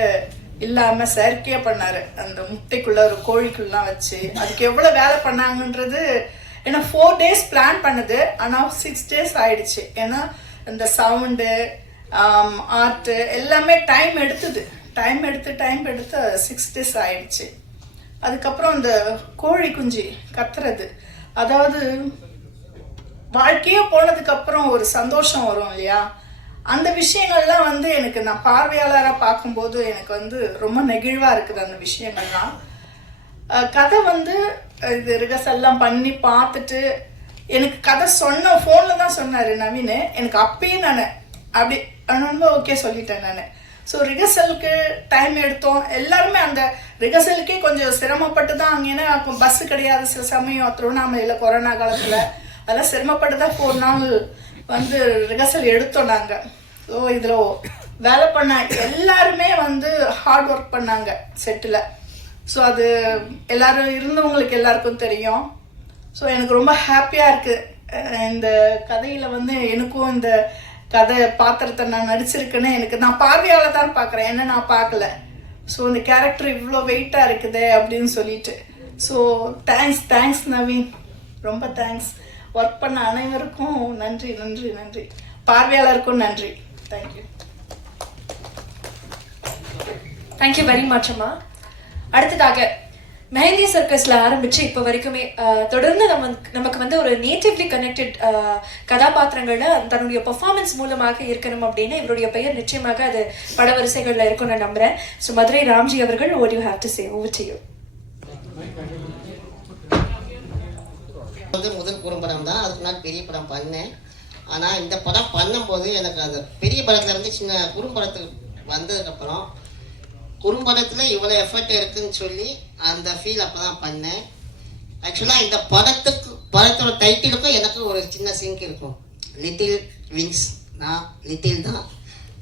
இல்லாமல் செயற்கையாக பண்ணார். அந்த முட்டைக்குள்ளே ஒரு கோழிக்குள்ளலாம் வச்சு அதுக்கு எவ்வளோ வேலை பண்ணாங்கன்றது. ஏன்னா 4 days பிளான் பண்ணுது, ஆனால் 6 days ஆயிடுச்சு. ஏன்னா இந்த சவுண்டு ஆர்ட்டு எல்லாமே டைம் எடுத்து 6 days ஆயிடுச்சு. அதுக்கப்புறம் இந்த கோழி குஞ்சு கத்துறது, அதாவது வாழ்க்கையே போனதுக்கப்புறம் ஒரு சந்தோஷம் வரும் இல்லையா, அந்த விஷயங்கள்லாம் வந்து எனக்கு நான் பார்வையாளராக பார்க்கும்போது எனக்கு வந்து ரொம்ப நெகிழ்வாக இருக்குது அந்த விஷயங்கள்லாம். கதை வந்து இது ரிஹர்சல்லாம் பண்ணி பார்த்துட்டு எனக்கு கதை சொன்ன ஃபோனில் தான் சொன்னார் நவீன். எனக்கு அப்பயும் நான் அப்படி ரொம்ப ஓகே சொல்லிட்டேன் நான். ஸோ ரிஹர்சலுக்கு டைம் எடுத்தோம் எல்லாருமே. அந்த ரிஹர்சலுக்கே கொஞ்சம் சிரமப்பட்டு தான் அங்கே, ஏன்னா பஸ்ஸு கிடையாது சில சமயம் திருவண்ணாமலையில் கொரோனா காலத்தில். அதெல்லாம் சிரமப்பட்டு தான் 4 நாள் வந்து ரிஹர்சல் எடுத்தோம் நாங்கள். ஸோ இதில் வேலை பண்ண எல்லாருமே வந்து ஹார்ட் ஒர்க் பண்ணாங்க செட்டில். ஸோ அது எல்லாரும் இருந்தவங்களுக்கு எல்லாருக்கும் தெரியும். ஸோ எனக்கு ரொம்ப ஹாப்பியாக இருக்குது இந்த கதையில் வந்து எனக்கும் இந்த கதை பாத்திரத்தை நான் நடிச்சிருக்கேன்னு எனக்கு நான் பார்வையால் தான் பார்க்குறேன், என்ன நான் பார்க்கல. ஸோ இந்த கேரக்டர் இவ்வளோ வெயிட்டாக இருக்குது அப்படின்னு சொல்லிட்டு. ஸோ தேங்க்ஸ் நவீன், ரொம்ப தேங்க்ஸ். ஒர்க் பண்ண அனைவருக்கும் நன்றி நன்றி நன்றி, பார்வையாளருக்கும் நன்றி. தேங்க்யூ. தேங்க்யூ வெரி மச் அம்மா. அடுத்ததாக மெஹந்தி சர்க்கஸ்ல ஆரம்பிச்சு இப்போ வரைக்குமே தொடர்ந்து நமக்கு வந்து ஒரு நேட்டிவ்லி கனெக்டட் கதாபாத்திரங்கள்ல தன்னுடைய பெர்ஃபார்மன்ஸ் மூலமாக இருக்கணும் அப்படின்னு இவருடைய பெயர் நிச்சயமாக அது படவரிசைகள்ல இருக்கும் நான் நம்புறேன். ஸோ மதுரை ராம்ஜி அவர்கள், what you have to say, over to you. முதல் குறும்படம் தான், அதுக்கு முன்னாடி பெரிய படம் பண்ணேன். ஆனால் இந்த படம் பண்ணும்போது எனக்கு அந்த பெரிய படத்துல இருந்து சின்ன குறும்படத்துக்கு வந்ததுக்கப்புறம் குறும்படத்தில் இவ்வளோ எஃபர்ட் இருக்குன்னு சொல்லி அந்த ஃபீல் அப்போ தான் பண்ணேன். ஆக்சுவலாக இந்த படத்தோட டைட்டிலுக்கும் எனக்கு ஒரு சின்ன சிங்க் இருக்கும், லிட்டில் விங்ஸ். நான் லிட்டில் தான்.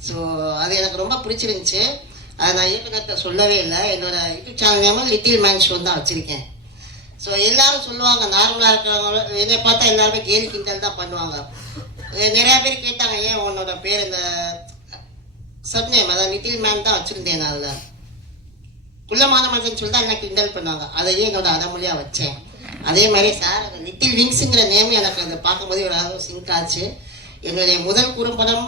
ஸோ அது எனக்கு ரொம்ப பிடிச்சிருந்துச்சு. அதை நான் இயக்குனர்கிட்ட சொல்லவே இல்லை. என்னோடய YouTube channel name little man show தான் வச்சுருக்கேன். ஸோ எல்லாரும் சொல்லுவாங்க, நார்மலாக இருக்கிறவங்க என்னை பார்த்தா எல்லாருமே கேலி கிண்டல் தான் பண்ணுவாங்க. நிறையா பேர் கேட்டாங்க, ஏன் உன்னோட பேர் இந்த சப்நேம் அதான் லிட்டில் மேன் தான் வச்சுருந்தேன். நான் அதில் குள்ளமான மனுஷன் சொல்லி தான் என்ன கிண்டல் பண்ணுவாங்க, அதையே என்னோட அடமொழியாக வச்சேன். அதே மாதிரி சார் அந்த லிட்டில் விங்ஸுங்கிற நேம் எனக்கு அதை பார்க்கும்போது ஒரு சிங்க் ஆச்சு. என்னுடைய முதல் குறும்படம்,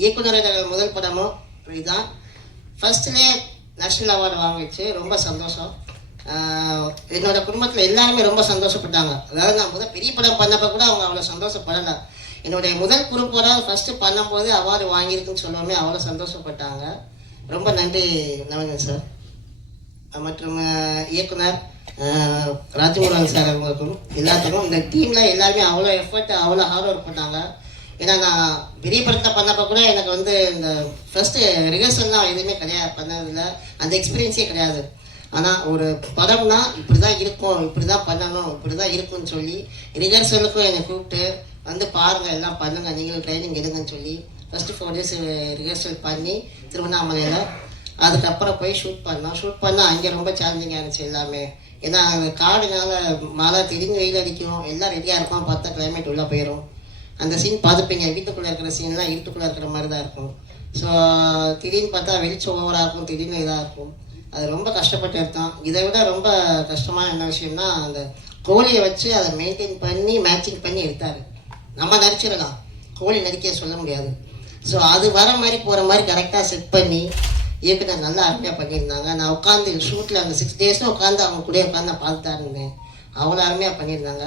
இயக்குநரோட முதல் படமும் இதுதான். ஃபர்ஸ்ட்லேயே நேஷ்னல் அவார்டு வாங்கிச்சு, ரொம்ப சந்தோஷம். என்னோட குடும்பத்தில் எல்லாருமே ரொம்ப சந்தோஷப்பட்டாங்க. அதாவது நான் பெரிய படம் பண்ணப்போ கூட அவங்க அவ்வளோ சந்தோஷப்படலை. என்னுடைய முதல் குறும்படம் ஃபஸ்ட்டு பண்ணும்போது அவார்டு வாங்கியிருக்குன்னு சொல்லவுமே அவ்வளோ சந்தோஷப்பட்டாங்க. ரொம்ப நன்றி நவீன் சார் மற்றும் இயக்குனர் ராஜமுருகன் சார் அவங்களுக்கும் எல்லாத்துக்கும். இந்த டீமில் எல்லாருமே அவ்வளோ எஃபர்ட் அவ்வளோ ஹார்ட் ஒர்க் பண்ணாங்க. ஏன்னா நான் பெரிய படத்தை பண்ணப்போ கூட எனக்கு வந்து இந்த ஃபஸ்ட்டு ரிஹர்சல்லாம் எதுவுமே கிடையாது, பண்ணதில்லை, அந்த எக்ஸ்பீரியன்ஸே கிடையாது. ஆனால் ஒரு படம்னா இப்படி தான் இருக்கும், இப்படி தான் பண்ணணும், இப்படி தான் இருக்குன்னு சொல்லி ரிஹர்சலுக்கும் என்னை கூப்பிட்டு வந்து பாருங்கள், எல்லாம் பண்ணுங்கள், நீங்களும் ட்ரைனிங் எடுங்கன்னு சொல்லி ஃபஸ்ட்டு 4 days ரிஹர்சல் பண்ணி திருவண்ணாமலையில் அதுக்கப்புறம் போய் ஷூட் பண்ணால் அங்கே ரொம்ப சேலஞ்சிங்காக இருந்துச்சு எல்லாமே. ஏன்னா அந்த காடுனால மழை திடீர்னு வெயில் அடிக்கும், எல்லாம் ரெடியாக இருக்கும், பார்த்தா கிளைமேட் உள்ளே போயிடும். அந்த சீன் பார்த்துப்பீங்க, வீட்டுக்குள்ளே இருக்கிற சீன்லாம் இருட்டுக்குள்ளே இருக்கிற மாதிரி தான் இருக்கும். ஸோ திடீர்னு பார்த்தா வெளிச்சம் ஓவராக இருக்கும், திடீர்னு இதாக இருக்கும். அது ரொம்ப கஷ்டப்பட்டு எடுத்தோம். இதை விட ரொம்ப கஷ்டமான என்ன விஷயம்னா அந்த கோழியை வச்சு அதை மெயின்டைன் பண்ணி மேட்சிங் பண்ணி எடுத்தார். நம்ம நடிச்சிடலாம், கோழி நடிக்க சொல்ல முடியாது. ஸோ அது வர மாதிரி போகிற மாதிரி கரெக்டாக செட் பண்ணி இயக்குனர் நல்லா அருமையாக பண்ணியிருந்தாங்க. நான் உட்காந்து ஷூட்டில் அந்த 6 days உட்காந்து அவங்க கூட உட்காந்து நான் பார்த்துட்டா இருந்தேன். அவ்வளோ அருமையாக பண்ணியிருந்தாங்க.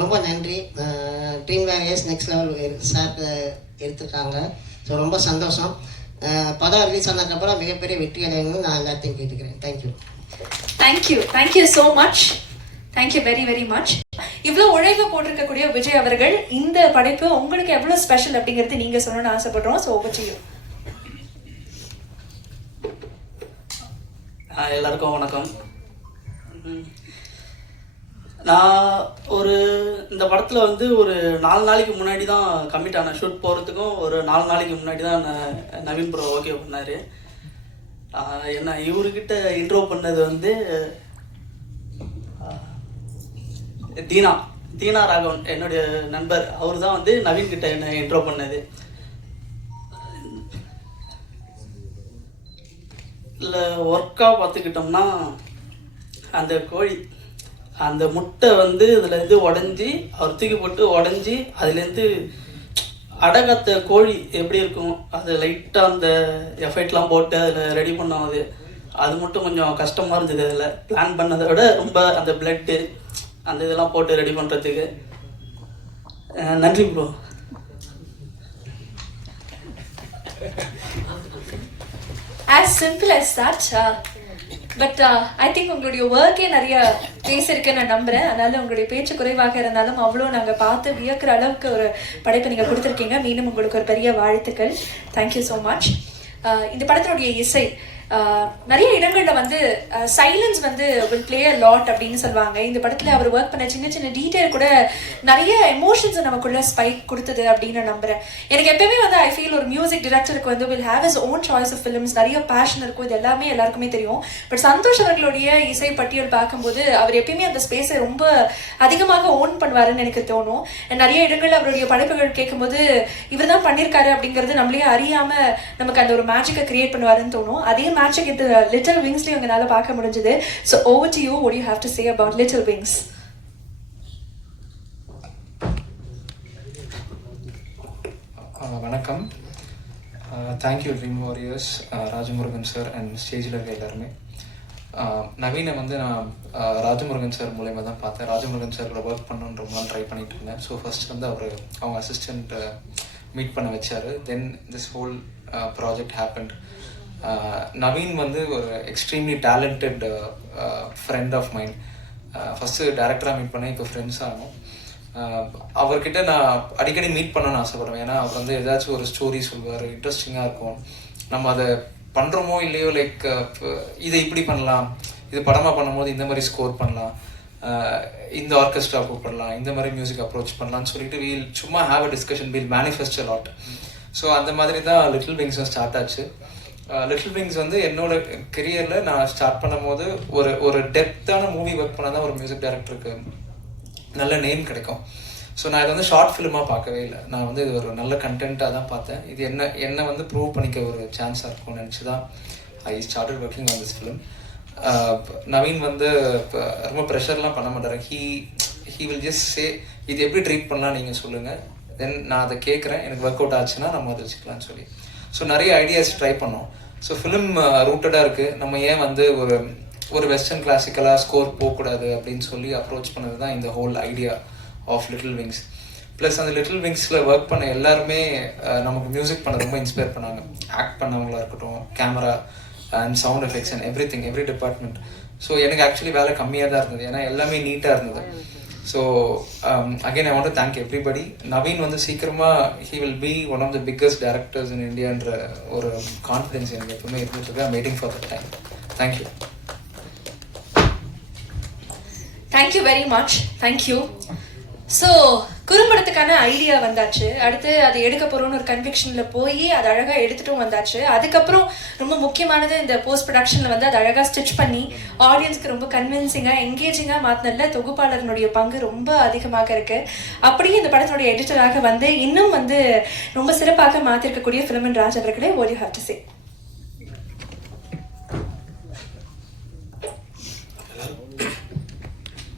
ரொம்ப நன்றி. Dream various next level sir எடுத்துருக்காங்க. ஸோ ரொம்ப சந்தோஷம். படம் ரிலீஸ் ஆனதுக்கப்புறம் மிகப்பெரிய வெற்றி அடையணும்னு நான் எல்லாத்தையும் கேட்டுக்கிறேன். Thank you so much. Thank you very very much. இவ்வளோ உழைப்பு போட்டிருக்கக்கூடிய விஜய் அவர்கள், இந்த படைப்பு உங்களுக்கு எவ்வளோ ஸ்பெஷல் அப்படிங்கிறது நீங்கள் சொல்லணும்னு ஆசைப்படுறோம். ஸோ விஜய். எல்லாருக்கும் வணக்கம். நான் இந்த படத்தில் வந்து ஒரு 4 நாளைக்கு முன்னாடி தான் கமிட் ஆனேன். ஷூட் போகிறதுக்கும் ஒரு 4 நாளைக்கு முன்னாடி தான் நவீன் ப்ரோ ஓகே பண்ணார். என்ன இவர்கிட்ட இன்ட்ரோ பண்ணது வந்து தீனா ராகவன் என்னுடைய நண்பர், அவர் தான் வந்து நவீன் கிட்ட என்ன இன்ட்ரோ பண்ணது. இல்லை ஒர்க்காக பார்த்துக்கிட்டோம்னா அந்த கோழி அந்த முட்டை வந்து இதில் உடஞ்சி அவர் தூக்கி போட்டு உடஞ்சி அதுலேருந்து அடகாத்த கோழி எப்படி இருக்கும் அது லைட்டாக அந்த எஃபெக்ட்லாம் போட்டு அதில் ரெடி பண்ணோம். அது மட்டும் கொஞ்சம் கஷ்டமாக இருந்தது. அதில் பிளான் பண்ணதை விட ரொம்ப அந்த பிளட்டு அந்த இதெல்லாம் போட்டு ரெடி பண்ணுறதுக்கு. நன்றி bro. as simple as that. But I think உங்களுடைய ஒர்க்கே நிறைய பேசியிருக்கேன்னு நான் நம்புறேன். அதனால உங்களுடைய பேச்சு குறைவாக இருந்தாலும் அவ்வளோ நாங்கள் பார்த்து வியக்கிற அளவுக்கு ஒரு படைப்பை நீங்கள் கொடுத்துருக்கீங்க. மீண்டும் உங்களுக்கு ஒரு பெரிய வாழ்த்துக்கள். Thank you so much. இந்த படத்தினுடைய இசை நிறைய இடங்கள்ல வந்து சைலன்ஸ் வந்து வில் பிளே அ லாட் அப்படின்னு சொல்லுவாங்க. இந்த படத்துல அவர் ஒர்க் பண்ண சின்ன சின்ன டீட்டெயில் கூட நிறைய எமோஷன்ஸ் நமக்குள்ள ஸ்பைக் கொடுத்தது அப்படின்னு நான் நம்புறேன். எனக்கு எப்பவுமே வந்து ஐ ஃபீல் ஒரு மியூசிக் டிரெக்டருக்கு வந்து will have his own choice of films, நிறைய பேஷன் இருக்கும், இது எல்லாமே எல்லாருக்குமே தெரியும். பட் சந்தோஷ் அவர்களுடைய இசை பட்டியல் பார்க்கும்போது அவர் எப்பயுமே அந்த ஸ்பேஸை ரொம்ப அதிகமாக ஓன் பண்ணுவாருன்னு எனக்கு தோணும். நிறைய இடங்கள்ல அவருடைய படைப்புகள் கேட்கும்போது இவர் தான் பண்ணியிருக்காரு அப்படிங்கிறது நம்மளே அறியாம நமக்கு அந்த ஒரு மேஜிக்கை கிரியேட் பண்ணுவாருன்னு தோணும். அதே மேட்சிக் இந்த லிட்டில் விங்ஸ்லயும் எங்களால பார்க்க முடிஞ்சது. So over to you, what do you have to say about Little Wings? வணக்கம். Thank you dream warriors, Rajamurugan sir and ஸ்டேஜில் இருக்க எல்லாருமே. நவீனை வந்து நான் ராஜமுருகன் சார் மூலயமா தான் பார்த்தேன். ராஜமுருகன் சாரோட ஒர்க் பண்ணணுன்ற ரொம்ப நாள் ட்ரை பண்ணிட்டு இருந்தேன். ஸோ ஃபர்ஸ்ட் வந்து அவங்க அசிஸ்டண்ட் மீட் பண்ண வச்சார். Then this whole project happened. Naveen வந்து ஒரு extremely talented friend of mind. First டேரக்டராக மீட் பண்ணேன், இப்போ ஃப்ரெண்ட்ஸ் ஆகணும். அவர்கிட்ட நான் அடிக்கடி மீட் பண்ணணும்னு ஆசைப்படுவேன். ஏன்னா அவர் வந்து ஏதாச்சும் ஒரு ஸ்டோரி சொல்லுவார், இன்ட்ரெஸ்டிங்காக இருக்கும். நம்ம அதை பண்ணுறோமோ இல்லையோ, லைக் இதை இப்படி பண்ணலாம், இது படமாக பண்ணும்போது இந்த மாதிரி ஸ்கோர் பண்ணலாம், இந்த ஆர்கெஸ்ட்ரா கூப்பிடலாம், இந்த மாதிரி மியூசிக் அப்ரோச் பண்ணலாம்னு சொல்லிட்டு வீல் சும்மா have a discussion, we'll manifest a lot. So அந்த மாதிரி தான் லிட்டில் விங்ஸும் ஸ்டார்ட் ஆச்சு. லிட்டில் விங்ஸ் வந்து என்னோட கெரியரில் நான் ஸ்டார்ட் பண்ணும் போது ஒரு டெப்த்தான மூவி ஒர்க் பண்ணால் தான் ஒரு மியூசிக் டைரக்டருக்கு நல்ல நேம் கிடைக்கும். ஸோ நான் இதை வந்து ஷார்ட் ஃபிலிமாக பார்க்கவே இல்லை. நான் வந்து இது ஒரு நல்ல கண்டென்ட்டாக தான் பார்த்தேன். இது என்ன வந்து ப்ரூவ் பண்ணிக்க ஒரு சான்ஸாக இருக்கும்னு நினச்சி தான் I started working on this film. Naveen வந்து இப்போ ரொம்ப ப்ரெஷர்லாம் பண்ண மாட்டார். ஹீ வில் ஜஸ்ட் சே இது எப்படி ட்ரீட் பண்ணலாம் நீங்கள் சொல்லுங்கள், தென் நான் அதை கேட்குறேன், எனக்கு ஒர்க் அவுட் ஆச்சுன்னா நம்ம அதை வச்சுக்கலாம்னு சொல்லி. ஸோ நிறைய ஐடியாஸ் ட்ரை பண்ணோம். ஸோ ஃபிலிம் ரூட்டடாக இருக்குது. நம்ம ஏன் வந்து ஒரு வெஸ்டர்ன் கிளாசிக்கலாக ஸ்கோர் போகக்கூடாது அப்படின்னு சொல்லி அப்ரோச் பண்ணது தான் இந்த whole idea of little wings. Plus அந்த லிட்டில் விங்ஸில் ஒர்க் பண்ண எல்லாருமே நமக்கு மியூசிக் பண்ண ரொம்ப இன்ஸ்பயர் பண்ணாங்க. ஆக்ட் பண்ணவங்களா இருக்கட்டும், camera and sound effects and every department. So எனக்கு ஆக்சுவலி வேலை கம்மியாக தான் இருந்தது, ஏன்னா எல்லாமே நீட்டாக இருந்தது. So again I want to thank everybody. Naveen வந்து சீக்கிரமாக he will be one of the biggest directors in இந்தியான்ற ஒரு கான்ஃபிடென்ஸ் எனக்கு எப்பவுமே இருந்துட்டு இருக்கு. I'm waiting for the time. Thank you. Thank you very much. Thank you. So குறும்படத்துக்கான ஐடியா வந்தாச்சு. அடுத்து அது எடுக்க போகிறோன்னு ஒரு கன்விக்ஷனில் போய் அது அழகாக எடுத்துட்டும் வந்தாச்சு. அதுக்கப்புறம் ரொம்ப முக்கியமானது இந்த போஸ்ட் ப்ரொடக்ஷனில் வந்து அது அழகாக ஸ்டிச் பண்ணி ஆடியன்ஸ்க்கு ரொம்ப கன்வின்சிங்காக என்கேஜிங்காக மாற்றினதுல தொகுப்பாளர்களுடைய பங்கு ரொம்ப அதிகமாக இருக்குது. அப்படியே இந்த படத்தினுடைய எடிட்டராக வந்து இன்னும் வந்து ரொம்ப சிறப்பாக மாற்றிருக்கக்கூடிய ஃபிலிமன் ராஜ் அவர்களே, what you have to say?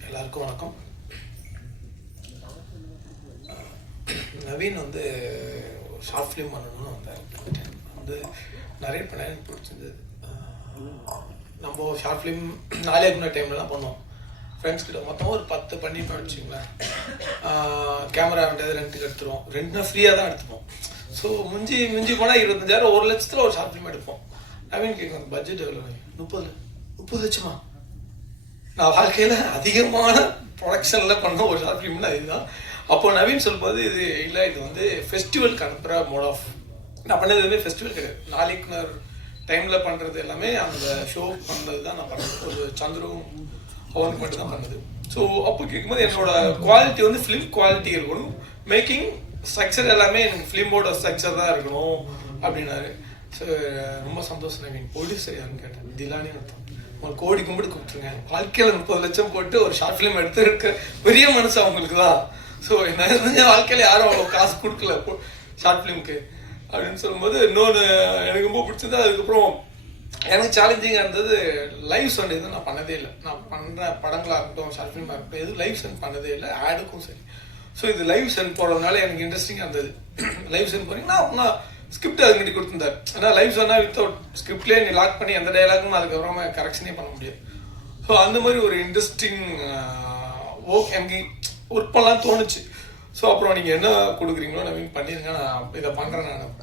எல்லாருக்கும் வணக்கம். நவீன் வந்து ஒரு ஷார்ட் ஃபிலிம் பண்ணணும்னு வந்தார். வந்து நிறைய பண்ண எனக்கு பிடிச்சிருந்தது. நம்ம ஷார்ட் ஃபிலிம் 4 முன்னாடி டைம்லலாம் பண்ணோம். ஃப்ரெண்ட்ஸ் கிட்ட மொத்தம் ஒரு 10 பண்ணிப்போம் வச்சுங்களேன். கேமரா வேண்டியது ரெண்ட்டுக்கு எடுத்துருவோம். ரெண்ட்னா ஃப்ரீயாக தான் எடுத்துப்போம். ஸோ மிஞ்சி போனால் 25,000 1 லட்சத்தில் ஒரு ஷார்ட் ஃபிலிம் எடுப்போம். நவீன் கேட்குறாங்க பட்ஜெட் எவ்வளோ? 30 லட்சமா? நான் வாழ்க்கையில் அதிகமான ப்ரொடக்ஷனில் பண்ண ஒரு ஷார்ட் ஃபிலிம்னா இதுதான். அப்போ நவீன் சொல்லும்போது இது இல்லை, இது வந்து ஃபெஸ்டிவல் அனுப்புகிற மோட் ஆஃப். நான் பண்ணது எதுவுமே ஃபெஸ்டிவல் கிடையாது. நாளைக்கு டைமில் பண்ணுறது எல்லாமே அந்த ஷோ பண்ணது தான் நான் பண்ணது. ஒரு சந்திரும் அவனுக்கு மட்டும் தான் பண்ணது. ஸோ அப்போ கேட்கும்போது என்னோட குவாலிட்டி வந்து ஃபிலிம் குவாலிட்டி இருக்கணும், மேக்கிங் ஸ்ட்ரக்சர் எல்லாமே எனக்கு ஃபிலிமோட ஸ்ட்ரக்சர் தான் இருக்கணும் அப்படின்னாரு. ஸோ ரொம்ப சந்தோஷம். நவீன் ப்ரொடியூசர் யாருன்னு கேட்டேன். திலானி அர்த்தம். ஒரு கோடி கும்பிட்டு கூப்பிட்டுருங்க. வாழ்க்கையில் 30 லட்சம் போட்டு ஒரு ஷார்ட் ஃபிலிம் எடுத்து இருக்க பெரிய மனசு அவங்களுக்கு தான். ஸோ என்ன வாழ்க்கையில் யாரும் அவ்வளோ காசு கொடுக்கல ஷார்ட் ஃபிலிமுக்கு அப்படின்னு சொல்லும்போது இன்னொன்று எனக்கு ரொம்ப பிடிச்சது. அதுக்கப்புறம் எனக்கு சேலஞ்சிங்காக இருந்தது லைவ் சென்ட் எதுவும் நான் பண்ணதே இல்லை. நான் பண்ணுற படங்களாக இருக்கட்டும், ஷார்ட் ஃபிலிமாக இருக்கட்டும், எதுவும் லைவ் சென்ட் பண்ணதே இல்லை, ஆடுக்கும் சரி. ஸோ இது லைவ் சென்ட் போடுறதுனால எனக்கு இன்ட்ரெஸ்டிங்காக இருந்தது. லைவ் சென்ட் போனீங்கன்னா நான் ஸ்கிரிப்ட் அதுங்கிட்ட கொடுத்துருந்தார். ஏன்னா லைவ் சொன்னால் வித்தவுட் ஸ்கிரிப்ட்லேயே நீ லாக் பண்ணி எந்த டைலாகும் அதுக்கப்புறமா கரெக்ஷனே பண்ண முடியாது. ஸோ அந்த மாதிரி ஒரு இன்ட்ரெஸ்டிங் ஒர்க் எனக்கு ஒர்க் பண்ணலாம் தோணுச்சு. ஸோ அப்புறம் நீங்கள் என்ன கொடுக்குறீங்களோ நவீன் பண்ணிடுங்க, நான் இதை பண்ணுறேன், நான்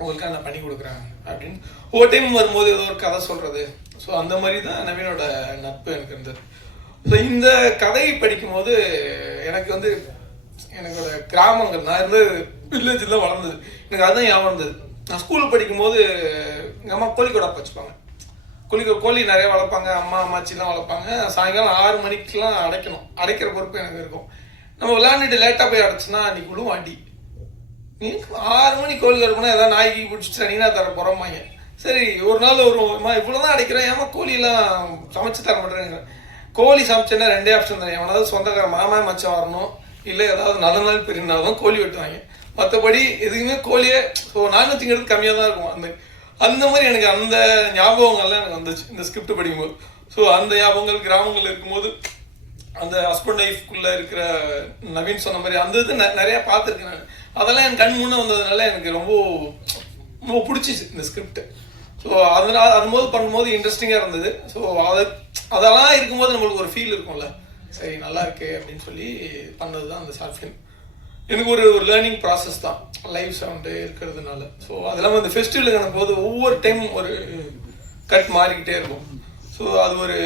உங்களுக்காக நான் பண்ணி கொடுக்குறேன் அப்படின்னு ஒவ்வொரு டைம் வரும்போது ஏதோ ஒரு கதை சொல்கிறது. ஸோ அந்த மாதிரி தான் நவீனோட நட்பு எனக்கு இருந்தது. ஸோ இந்த கதையை படிக்கும்போது எனக்கு வந்து எனக்கோட கிராமங்கள், நான் இருந்து வில்லேஜில் தான் வளர்ந்தது, எனக்கு அதுதான் ஞாபகம் இருந்தது. நான் ஸ்கூலில் படிக்கும்போது எங்கள் அம்மா கோழிக்கொடை வச்சுப்பாங்க. கோழி நிறைய வளர்ப்பாங்க, அம்மாச்சிலாம் வளர்ப்பாங்க. சாயங்காலம் 6 மணிக்கெலாம் அடைக்கிற பொறுப்பு எனக்கு இருக்கும். நம்ம விளையாண்டுட்டு லேட்டாக போய் அடைச்சுன்னா அன்றைக்கி விழுவும் அடி. 6 மணி கோழி கிடக்குனா ஏதாவது நாய்க்கு பிடிச்சிட்டு நீனா தர போகிறோமாங்க. சரி ஒரு நாள் வருவோம்மா இவ்வளோ தான் அடைக்கிறேன், ஏமா கோழியெல்லாம் சமைச்சு தர மாட்டேங்க. கோழி சமைச்சேன்னா 2 ஆப்ஷன் தான். எவனாவது சொந்தக்கார மாமா மச்சம் வரணும், இல்லை ஏதாவது நல்ல நாள் பெரியனாலும் கோழி வெட்டுவாங்க. மற்றபடி எதுக்குமே கோழியே நான்வெஜ்ங்கிறது கம்மியாக தான் இருக்கும். அந்த மாதிரி எனக்கு அந்த ஞாபகங்கள்லாம் எனக்கு வந்துச்சு இந்த ஸ்கிரிப்ட் படிக்கும்போது. ஸோ அந்த ஞாபகங்கள் கிராமங்கள் இருக்கும்போது அந்த ஹஸ்பண்ட் ஒய்ஃப்குள்ளே இருக்கிற நவீன் சொன்ன மாதிரி அந்த இது நிறையா பார்த்துருக்கேன் நான். அதெல்லாம் என் கண் முன்னே வந்ததுனால எனக்கு ரொம்ப ரொம்ப பிடிச்சிச்சு இந்த ஸ்கிரிப்ட். ஸோ அதனால் அதுபோது பண்ணும்போது இன்ட்ரெஸ்டிங்காக இருந்தது. ஸோ அதெல்லாம் இருக்கும்போது நம்மளுக்கு ஒரு ஃபீல் இருக்கும்ல, சரி நல்லா இருக்கு அப்படின்னு சொல்லி பண்ணது தான் அந்த ஷார்ட் ஃபிலிம். எனக்கு ஒரு லேர்னிங் ப்ராசஸ் தான் லைவ் சவுண்டு இருக்கிறதுனால. ஸோ அது இல்லாமல் இந்த ஃபெஸ்டிவலுக்கு அனுப்பும்போது ஒவ்வொரு டைம் ஒரு கட் மாறிக்கிட்டே இருக்கும். ஸோ அது ஒரு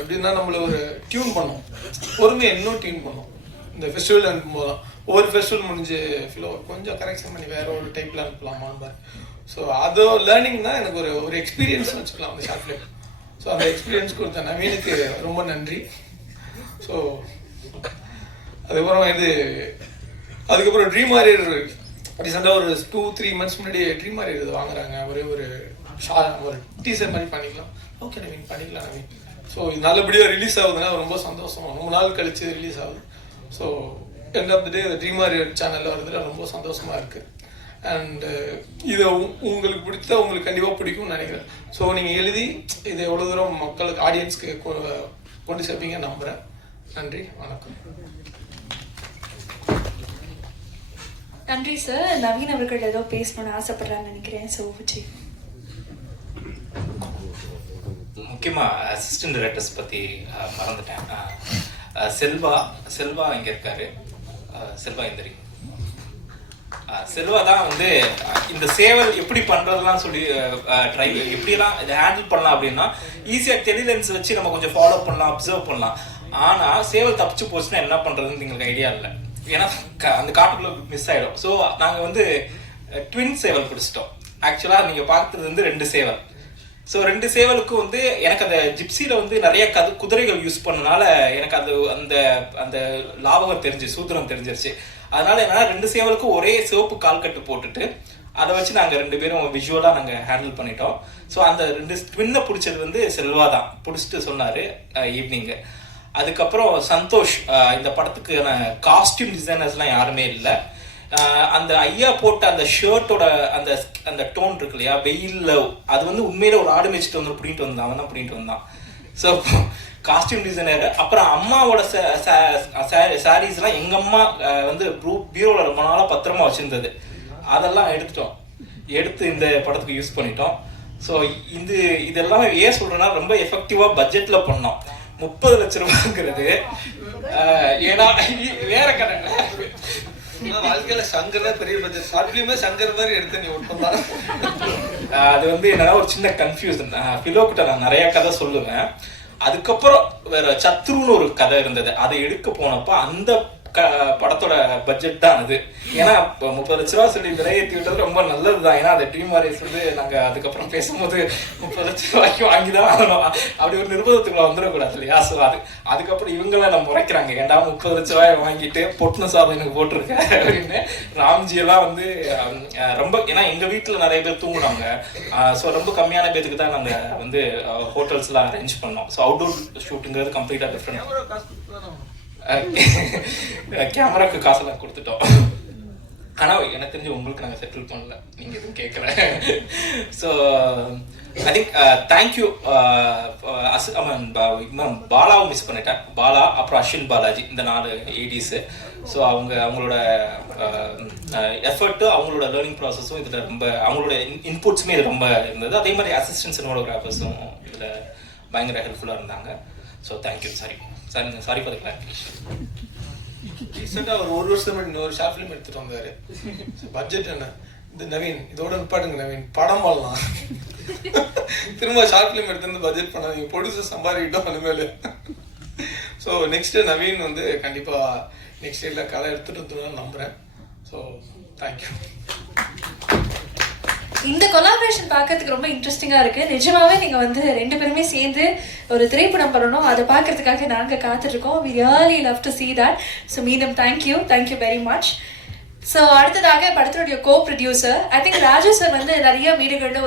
எப்படின்னா நம்மளை ஒரு டியூன் பண்ணோம், பொறுமையை இன்னும் டியூன் பண்ணோம். இந்த ஃபெஸ்டிவல் அனுப்பும்போது தான் ஒவ்வொரு ஃபெஸ்டிவல் முடிஞ்சு ஃபிலோ கொஞ்சம் கரெக்ஷன் பண்ணி வேற ஒரு டைப்பில் அனுப்பலாமான்னு பாரு. ஸோ அது லேர்னிங் தான் எனக்கு ஒரு எக்ஸ்பீரியன்ஸ் வச்சுக்கலாம் அந்த ஷார்ட் ஃபிலிம். ஸோ அந்த எக்ஸ்பீரியன்ஸ் கொடுத்த நவீனுக்கு ரொம்ப நன்றி. ஸோ அதுக்கப்புறம் ட்ரீம் வாரியர் ரீசெண்டாக ஒரு 2-3 மந்த்ஸ் முன்னாடி ட்ரீம் வாரியர் இது வாங்குறாங்க. ஒரு டீசர் மாதிரி பண்ணிக்கலாம். ஓகே நவீன் பண்ணிக்கலாம் நவீன். ஸோ இது நல்லபடியாக ரிலீஸ் ஆகுதுன்னா ரொம்ப சந்தோஷம். ரொம்ப நாள் கழிச்சு ரிலீஸ் ஆகுது. So end of the day dream warrior சேனலில் வருதுல ரொம்ப சந்தோஷமாக இருக்குது. அண்ட் இதை உங்களுக்கு பிடிச்சா உங்களுக்கு கண்டிப்பாக பிடிக்கும்னு நினைக்கிறேன். ஸோ நீங்கள் எழுதி இதை எவ்வளோ தூரம் மக்களுக்கு ஆடியன்ஸ்க்கு கொண்டு சேர்ப்பீங்க நம்புகிறேன். நன்றி, வணக்கம். நன்றி சார். நவீன் அவர்கள் ஏதோ பேசணும்னு ஆசைப்படுறான்னு நினைக்கிறேன். ஸோ விஜய், முக்கியமாக அசிஸ்டன்ட் டைரக்டர்ஸ் பற்றி மறந்துட்டேன். செல்வா இங்கே இருக்காரு. செல்வா எந்திரி. செல்வா தான் வந்து இந்த சேவல் எப்படி பண்ணுறதுலாம் சொல்லி எப்படிலாம் இதை ஹேண்டில் பண்ணலாம் அப்படின்னா ஈஸியாக டெலிலென்ஸ் வச்சு நம்ம கொஞ்சம் ஃபாலோ பண்ணலாம், அப்சர்வ் பண்ணலாம். ஆனால் சேவல் தப்பிச்சு போச்சுன்னா என்ன பண்ணுறதுன்னு எங்களுக்கு ஐடியா இல்லை. ஏன்னா அந்த காட்டுக்குள்ள மிஸ் ஆகிடும். ஸோ நாங்கள் வந்து ட்வின் சேவல் பிடிச்சிட்டோம். ஆக்சுவலாக நீங்கள் பார்த்தது வந்து 2 சேவல். ஸோ 2 சேவலுக்கும் வந்து எனக்கு அந்த ஜிப்சியில் வந்து நிறைய குதிரைகள் யூஸ் பண்ணனால எனக்கு அந்த அந்த லாபகம் சூத்திரம் தெரிஞ்சிருச்சு. அதனால என்னன்னா 2 சேவலுக்கும் ஒரே சிவப்பு கால்கட்டு போட்டுட்டு அதை வச்சு நாங்கள் 2 பேரும் விஷுவலாக நாங்கள் ஹேண்டில் பண்ணிட்டோம். ஸோ அந்த 2 ட்வின்னை பிடிச்சது வந்து செல்வா தான் பிடிச்சிட்டு சொன்னார் ஈவினிங்கு. அதுக்கப்புறம் சந்தோஷ், இந்த படத்துக்கான காஸ்டியூம் டிசைனர்ஸ்லாம் யாருமே இல்லை. அந்த ஐயா போட்ட அந்த ஷர்ட்டோட அந்த டோன் இருக்கு இல்லையா வெயில்ல, அது வந்து உண்மையில ஒரு ஆடு மேய்ச்சிட்டு வந்து பிடிட்டு வந்தான், அவன் தான் பிடிட்டு வந்தான். So costume designer. அப்புறம் அம்மாவோட சாரீஸ்லாம் எங்கள் அம்மா வந்து பீரோவில் ரொம்ப நாளாக பத்திரமா வச்சுருந்தது. அதெல்லாம் எடுத்து இந்த படத்துக்கு யூஸ் பண்ணிட்டோம். ஸோ இதெல்லாமே ஏன் சொல்கிறேன்னா ரொம்ப எஃபெக்டிவாக பட்ஜெட்டில் பண்ணோம். 30 லட்சம் ரூபாங்கிறது ஏன்னா வேற கதை. வாழ்க்கையில சங்கர் தான் பெரிய பட்ஜெட். ஷார்ட் ஃபிலிமே சங்கர் மாதிரி எடுத்து நீ ஒட்டம் தான். அது வந்து என்னன்னா ஒரு சின்ன கன்ஃபியூஷன். ஃபிலோக்கிட்ட நான் நிறைய கதை சொல்லுவேன். அதுக்கப்புறம் வேற சத்ருன்னு ஒரு கதை இருந்தது. அதை எடுக்க போனப்ப அந்த படத்தோட பட்ஜெட் தான் அது. ஏன்னா 30 லட்ச ரூபா சொல்லி விலையேற்றி விட்டது ரொம்ப நல்லது தான். ஏன்னா அந்த ட்ரீம் வாரியர்ஸ் வந்து நாங்கள் அதுக்கப்புறம் பேசும்போது 30 லட்ச ரூபாய்க்கு வாங்கி தான் ஆகணும், அப்படி ஒரு நிர்பந்தத்துக்குள்ள வந்துடக்கூடாது இல்லையா? ஸோ அதுக்கப்புறம் இவங்களாம் நம்ம முறைக்கிறாங்க, ஏன்டா 30 லட்ச ரூபாய் வாங்கிட்டு பொட்டுன சாதம் எனக்கு போட்டிருக்க அப்படின்னு. ராம்ஜி எல்லாம் வந்து ரொம்ப, ஏன்னா எங்கள் வீட்டில் நிறைய பேர் தூங்குனாங்க. ஸோ ரொம்ப கம்மியான பேருக்கு தான் நாங்கள் வந்து ஹோட்டல்ஸ்லாம் அரேஞ்ச் பண்ணோம். ஸோ அவுட்டோர் ஷூட்டுங்கிறது கம்ப்ளீட்டாக டிஃப்ரெண்ட். கேமராக்கு காசெல்லாம் கொடுத்துட்டோம். ஆனால் எனக்கு தெரிஞ்சு உங்களுக்கு நாங்கள் செட்டில் பண்ணல, நீங்கள் எதுவும் கேட்கல. So I think thank you. பாலாவும் மிஸ் பண்ணிட்டேன். பாலா, அப்புறம் அஸ்வின் பாலாஜி, இந்த 4 ஏடிஸு. ஸோ அவங்களோட எஃபர்ட்டு, அவங்களோட லேர்னிங் ப்ராசஸும் இதில் ரொம்ப, அவங்களோட இன்புட்ஸுமே இது ரொம்ப இருந்தது. அதே மாதிரி அசிஸ்டன்ட் சினிமோகிராஃபர்ஸும் இதில் பயங்கர ஹெல்ப்ஃபுல்லாக இருந்தாங்க. So thank you. Sorry for the clarification. ரீசெண்டாக ஒரு வருஷம் முன்னாடி இன்னொரு ஷார்ட் ஃபிலிம் எடுத்துகிட்டு வந்தார். பட்ஜெட் என்ன இந்த நவீன், இதோட நிப்பாட்டுங்க நவீன், படம் பண்ணலாம். திரும்ப ஷார்ட் ஃபிலிம் எடுத்து பட்ஜெட் பண்ணாதீங்க, ப்ரொடியூசர் சம்பாதிக்கிட்டோம் இனிமேல். ஸோ நெக்ஸ்ட்டு நவீன் வந்து கண்டிப்பாக நெக்ஸ்ட் இயரில் கதை எடுத்துகிட்டு வந்துடும் நம்புகிறேன். So thank you. இந்த கொலாபரேஷன் பார்க்கறதுக்கு ரொம்ப இன்ட்ரெஸ்டிங்காக இருக்குது. நிஜமாவே நீங்கள் வந்து 2 பேருமே சேர்ந்து ஒரு திரைப்படம் பண்ணணும், அதை பார்க்கறதுக்காக நாங்கள் காத்துட்ருக்கோம். we really love to see that. So மீண்டும் தேங்க்யூ வெரி மச். ஸோ அடுத்ததாக படத்தினுடைய கோ producer, I think Raju sir வந்து நிறைய வீடுகளில்